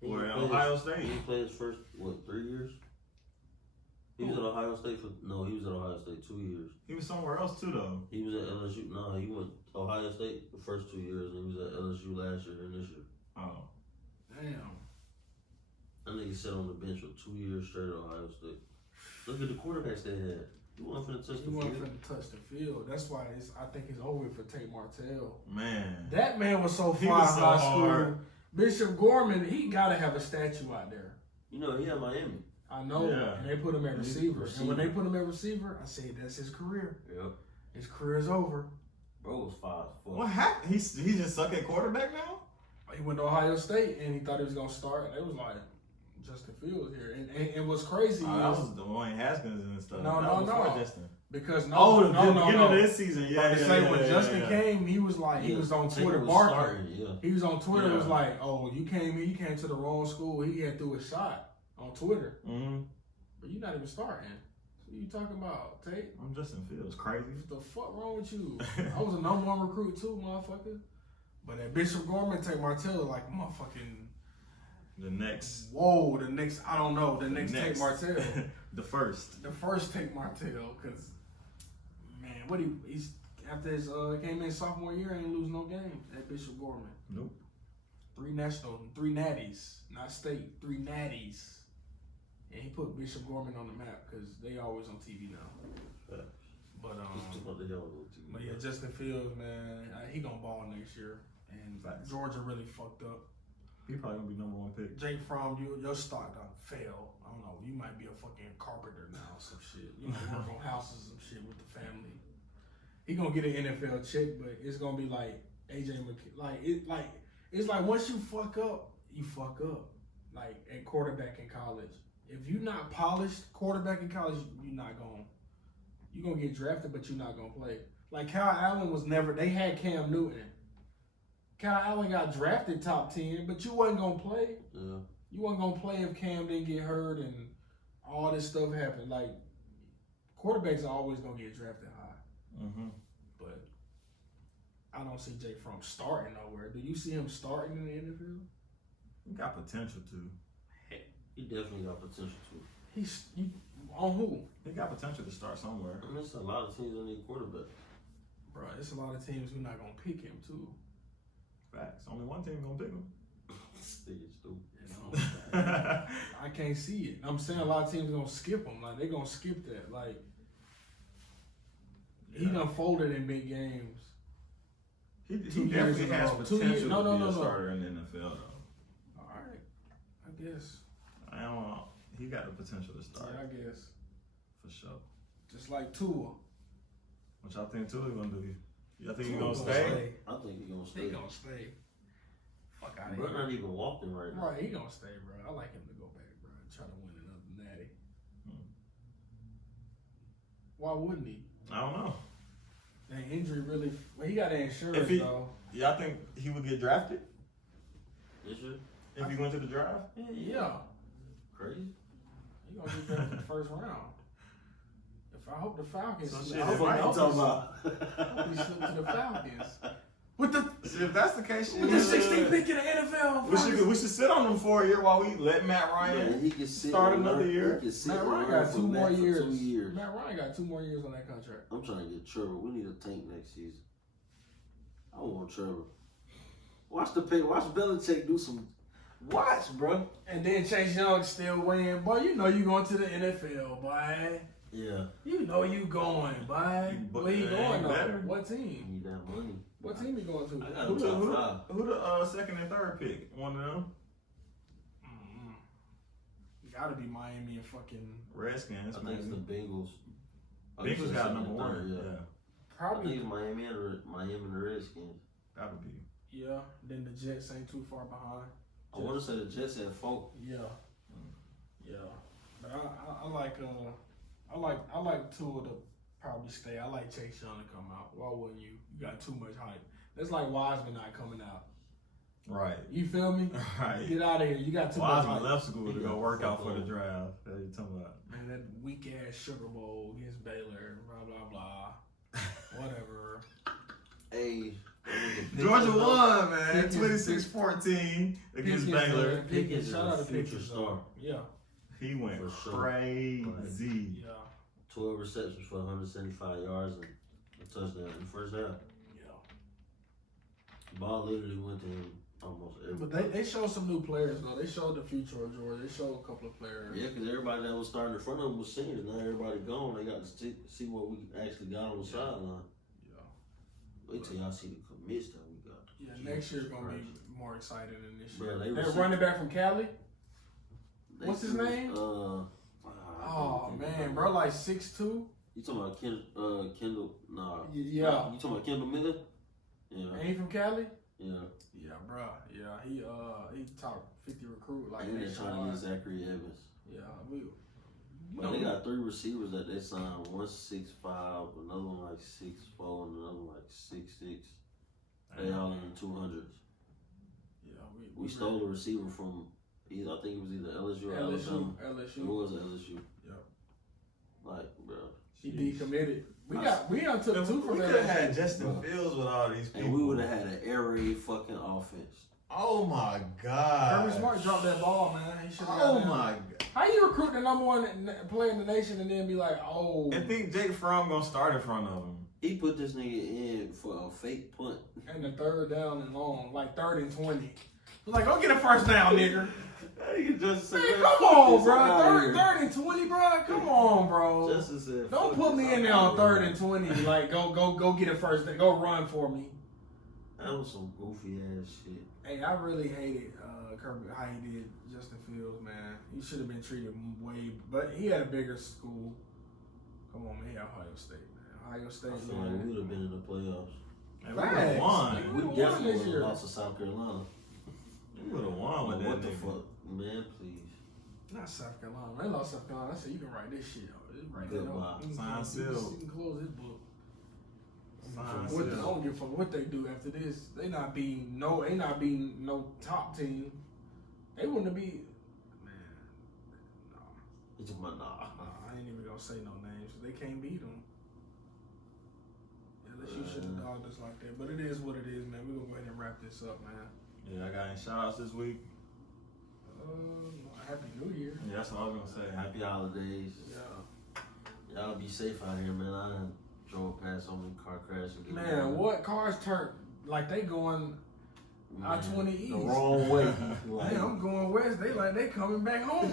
He Or didn't in play Ohio his- State. He didn't play his first 3 years. He was at Ohio State he was at Ohio State 2 years. He was somewhere else too, though. He was at LSU. No, he went to Ohio State the first 2 years, and he was at LSU last year and this year. Oh. Damn. That nigga sat on the bench for 2 years straight at Ohio State. Look at the quarterbacks they had. You want finna touch He the wasn't field. finna touch the field. That's why I think it's over for Tate Martell. Man. That man was so He far was so high school. hard. Bishop Gorman, he gotta have a statue out there. You know, he at Miami. I know, Yeah. and they put him at He's receiver. receiver. And when they put him at receiver, I said that's his career. Yep. His career's over. Bro was 5'4". What happened? He just suck at quarterback now? He went to Ohio State and he thought he was gonna start. They was like, Justin Fields here, and what's crazy That is was the Wayne Haskins and stuff. No, that was no, before no. Justin. because The beginning no. of this season. Yeah, Like I say, when Justin yeah. came, he was like, he Yeah, was on Tate Twitter was barking. starting, yeah. He was on Twitter, Yeah. was like, oh, you came to the wrong school. He had threw a shot on Twitter. Mm-hmm. But you're not even starting. What you talking about, Tate? I'm Justin Fields. Crazy. What the fuck wrong with you? I was a number one recruit too, motherfucker. But that Bishop Gorman, Tate Martell, like motherfucking, The next. whoa, the next Tate Martell. The first. The first Tate Martell, because, man, he's after his came in sophomore year, ain't lose no games at Bishop Gorman. Nope. 3 natties, not state, 3 natties. And he put Bishop Gorman on the map because they always on TV now. But What the hell was it? but yeah, Justin Fields, man, he gonna ball next year. And Facts. Georgia really fucked up. He probably gonna be number one pick. Jake Fromm, your stock done fell. I don't know. You might be a fucking carpenter now, some shit. You might work on houses and shit with the family. He gonna get an NFL check, but it's gonna be like AJ McCarron. It's like once you fuck up, you fuck up. Like at quarterback in college, if you not polished quarterback in college, you're gonna get drafted, but you're not gonna play. Like Kyle Allen was never. They had Cam Newton. Kyle Allen got drafted top 10, but you wasn't gonna play. Yeah. You wasn't gonna play if Cam didn't get hurt and all this stuff happened. Like quarterbacks are always gonna get drafted high, Mm-hmm. but I don't see Jake Fromm starting nowhere. Do you see him starting in the NFL? He got potential to. He definitely got potential too. On who? He got potential to start somewhere. I mean, it's a lot of teams that need quarterback. Bro, it's a lot of teams who not gonna pick him too. Facts. Only one team gonna pick him. I can't see it. I'm saying a lot of teams gonna skip him. Like they gonna skip that. Like he done folded in big games. He definitely has potential to be a starter in the NFL though. All right, I guess. I don't know. He got the potential to start. Yeah, I guess. For sure. Just like Tua. What y'all think Tua gonna do? Y'all think he Tua gonna gonna stay? I think he gonna stay. He gonna stay. Fuck out of Bro, here. not even walking right now. Right, he gonna stay, bro. I like him to go back, bro. Try to win another natty. Why wouldn't he? I don't know. That injury really. Well, he got an insurance though. Y'all think he would get drafted Is it? if he went to the draft? Yeah. Crazy? He gonna get drafted in the first round. If I hope the Falcons. So I shit, hope if he I helps talking us. about? I hope he slipped to the Falcons. With the See, if that's the case, shit, 16th pick in the NFL. we should sit on him for a year while we let Matt Man, Ryan he can sit start and another learn- year. He can sit Matt and Ryan learn got from 2 more Matt for years. 2 years. Matt Ryan got 2 more years on that contract. I'm trying to get Trevor. We need a tank next season. I want Trevor. Watch the pay. Watch Belichick do some. Watch, bro. And then Chase Young still winning. Boy, you know you going to the NFL, boy. Yeah. You know you going, boy. Where you going though? better. What You team? need that money. What team you going to? I got Who him the, top 5. who the second and third pick? One of them? Gotta be Miami and fucking Redskins. I think it's the Bengals. Bengals got number third, 1. Yeah. I think probably. it's Miami and the Redskins. That would be. Yeah. Then the Jets ain't too far behind. I want to say the Jets had 4. Yeah. Yeah. But I like Tua to probably stay. I like Chase Young to come out. Why wouldn't you? You got too much hype. That's like Wiseman not coming out. Right. You feel me? Right. Get out of here. You got too much Wiseman hype. left school to go work out for the draft. What are you talking about? Man, that weak ass Sugar Bowl against Baylor, blah blah blah. Whatever. Hey. Georgia won, man. Pickens- 26-14 against Pickens, Baylor. Pickens is shout out a to future Pickens, star. though. Yeah. He went For sure. crazy. Yeah. 12 receptions for 175 yards and a touchdown in the first half. Yeah. Ball literally went to him almost every. But they showed some new players though. They showed the future of Georgia. They showed a couple of players. Yeah, because everybody that was starting in front of them was seniors. Now everybody gone. They got to see what we actually got on the sideline. Yeah. Wait till y'all see the commits that we got. Yeah, Jesus next year's gonna Christ. be more exciting than this Bro, year. they They're received- running back from Cali. They What's his see- name? Oh man, bro, like 6'2". You talking about Kendall? Nah. Yeah. You talking about Kendall Miller? Yeah. Ain't he from Cali? Yeah. Yeah, bro. Yeah, he top 50 recruit like And they're trying to get nationwide. Zachary Evans. Yeah, we. But they got 3 receivers that they signed. One 6'5", another one like 6'4", and another one like 6'6". They all in the 200s. Yeah, We stole a receiver from either, I think it was either LSU or Alabama. It LSU. was LSU. Yep. Like, bro. He decommitted. We done took 2 from We that. could have had Justin Fields with all these people. And we would have had an air raid fucking offense. Oh my God. Kirby Smart dropped that ball, man. He should have. Oh my God. How you recruit the number 1 player in the nation and then be like, oh? I think Jake Fromm gonna start in front of him. He put this nigga in for a fake punt. And the 3rd down and long, like 3rd and 20. He's like, go get a first down, nigga. You just said, Hey, man, come fuck on, this, bro. I'm outta here. 3rd and 20, bro. Come on, bro. Justin said, Don't fuck put this, me in I'm there on outta 3rd here. and 20. Like, go get a first down. Go run for me. That was some goofy ass shit. Hey, I really hated Kirby, how he did Justin Fields, man. He should have been treated way, but he had a bigger school. Come on, man. He had Ohio State, man. Ohio State, I feel like we man. would have been in the playoffs. And we would have Facts. won. We We would've won definitely this would year. have lost to South Carolina. We would have won with that What the nigga. fuck? Man, please. Not South Carolina. They lost South Carolina. I said, you can write this shit out. Just write that Goodbye. out. You can Sign close- sealed. You can close this book. Sign What, I sealed. don't give a fuck what they do after this. They not beating no top team. They wouldn't be. Man, no. It's my nah. I ain't even gonna say no names. They can't beat them. Unless you should have dogged us like that. But it is what it is, man. We're gonna go ahead and wrap this up, man. Yeah, I got any shout outs this week? Happy New Year. Yeah, that's what I was gonna say. Happy holidays. Yeah. Y'all be safe out here, man. I done drove past so many car crashes. Man, what cars turn like they going I-20 East. The wrong way. Hey, I'm going west. They coming back home.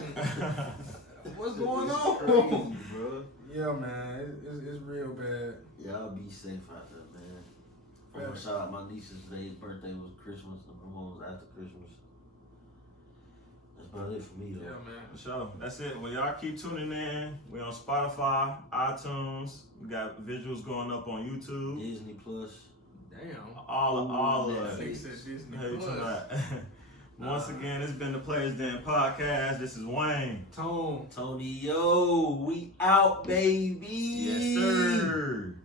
What's going It's on? crazy, bro. Yeah, man, it's real bad. Y'all be safe out there, man. I want to shout out my niece's today's birthday was Christmas. My mom was after Christmas. That's about it for me, though. Yeah, man. For sure. That's it. Well, y'all keep tuning in. We on Spotify, iTunes. We got visuals going up on YouTube. Disney Plus. Damn. All of Netflix. it. They said Disney Hey, Plus. tonight. Once again, it's been the Players Den podcast. This is Wayne. Tone. Tony, yo, we out, baby. Yes, sir.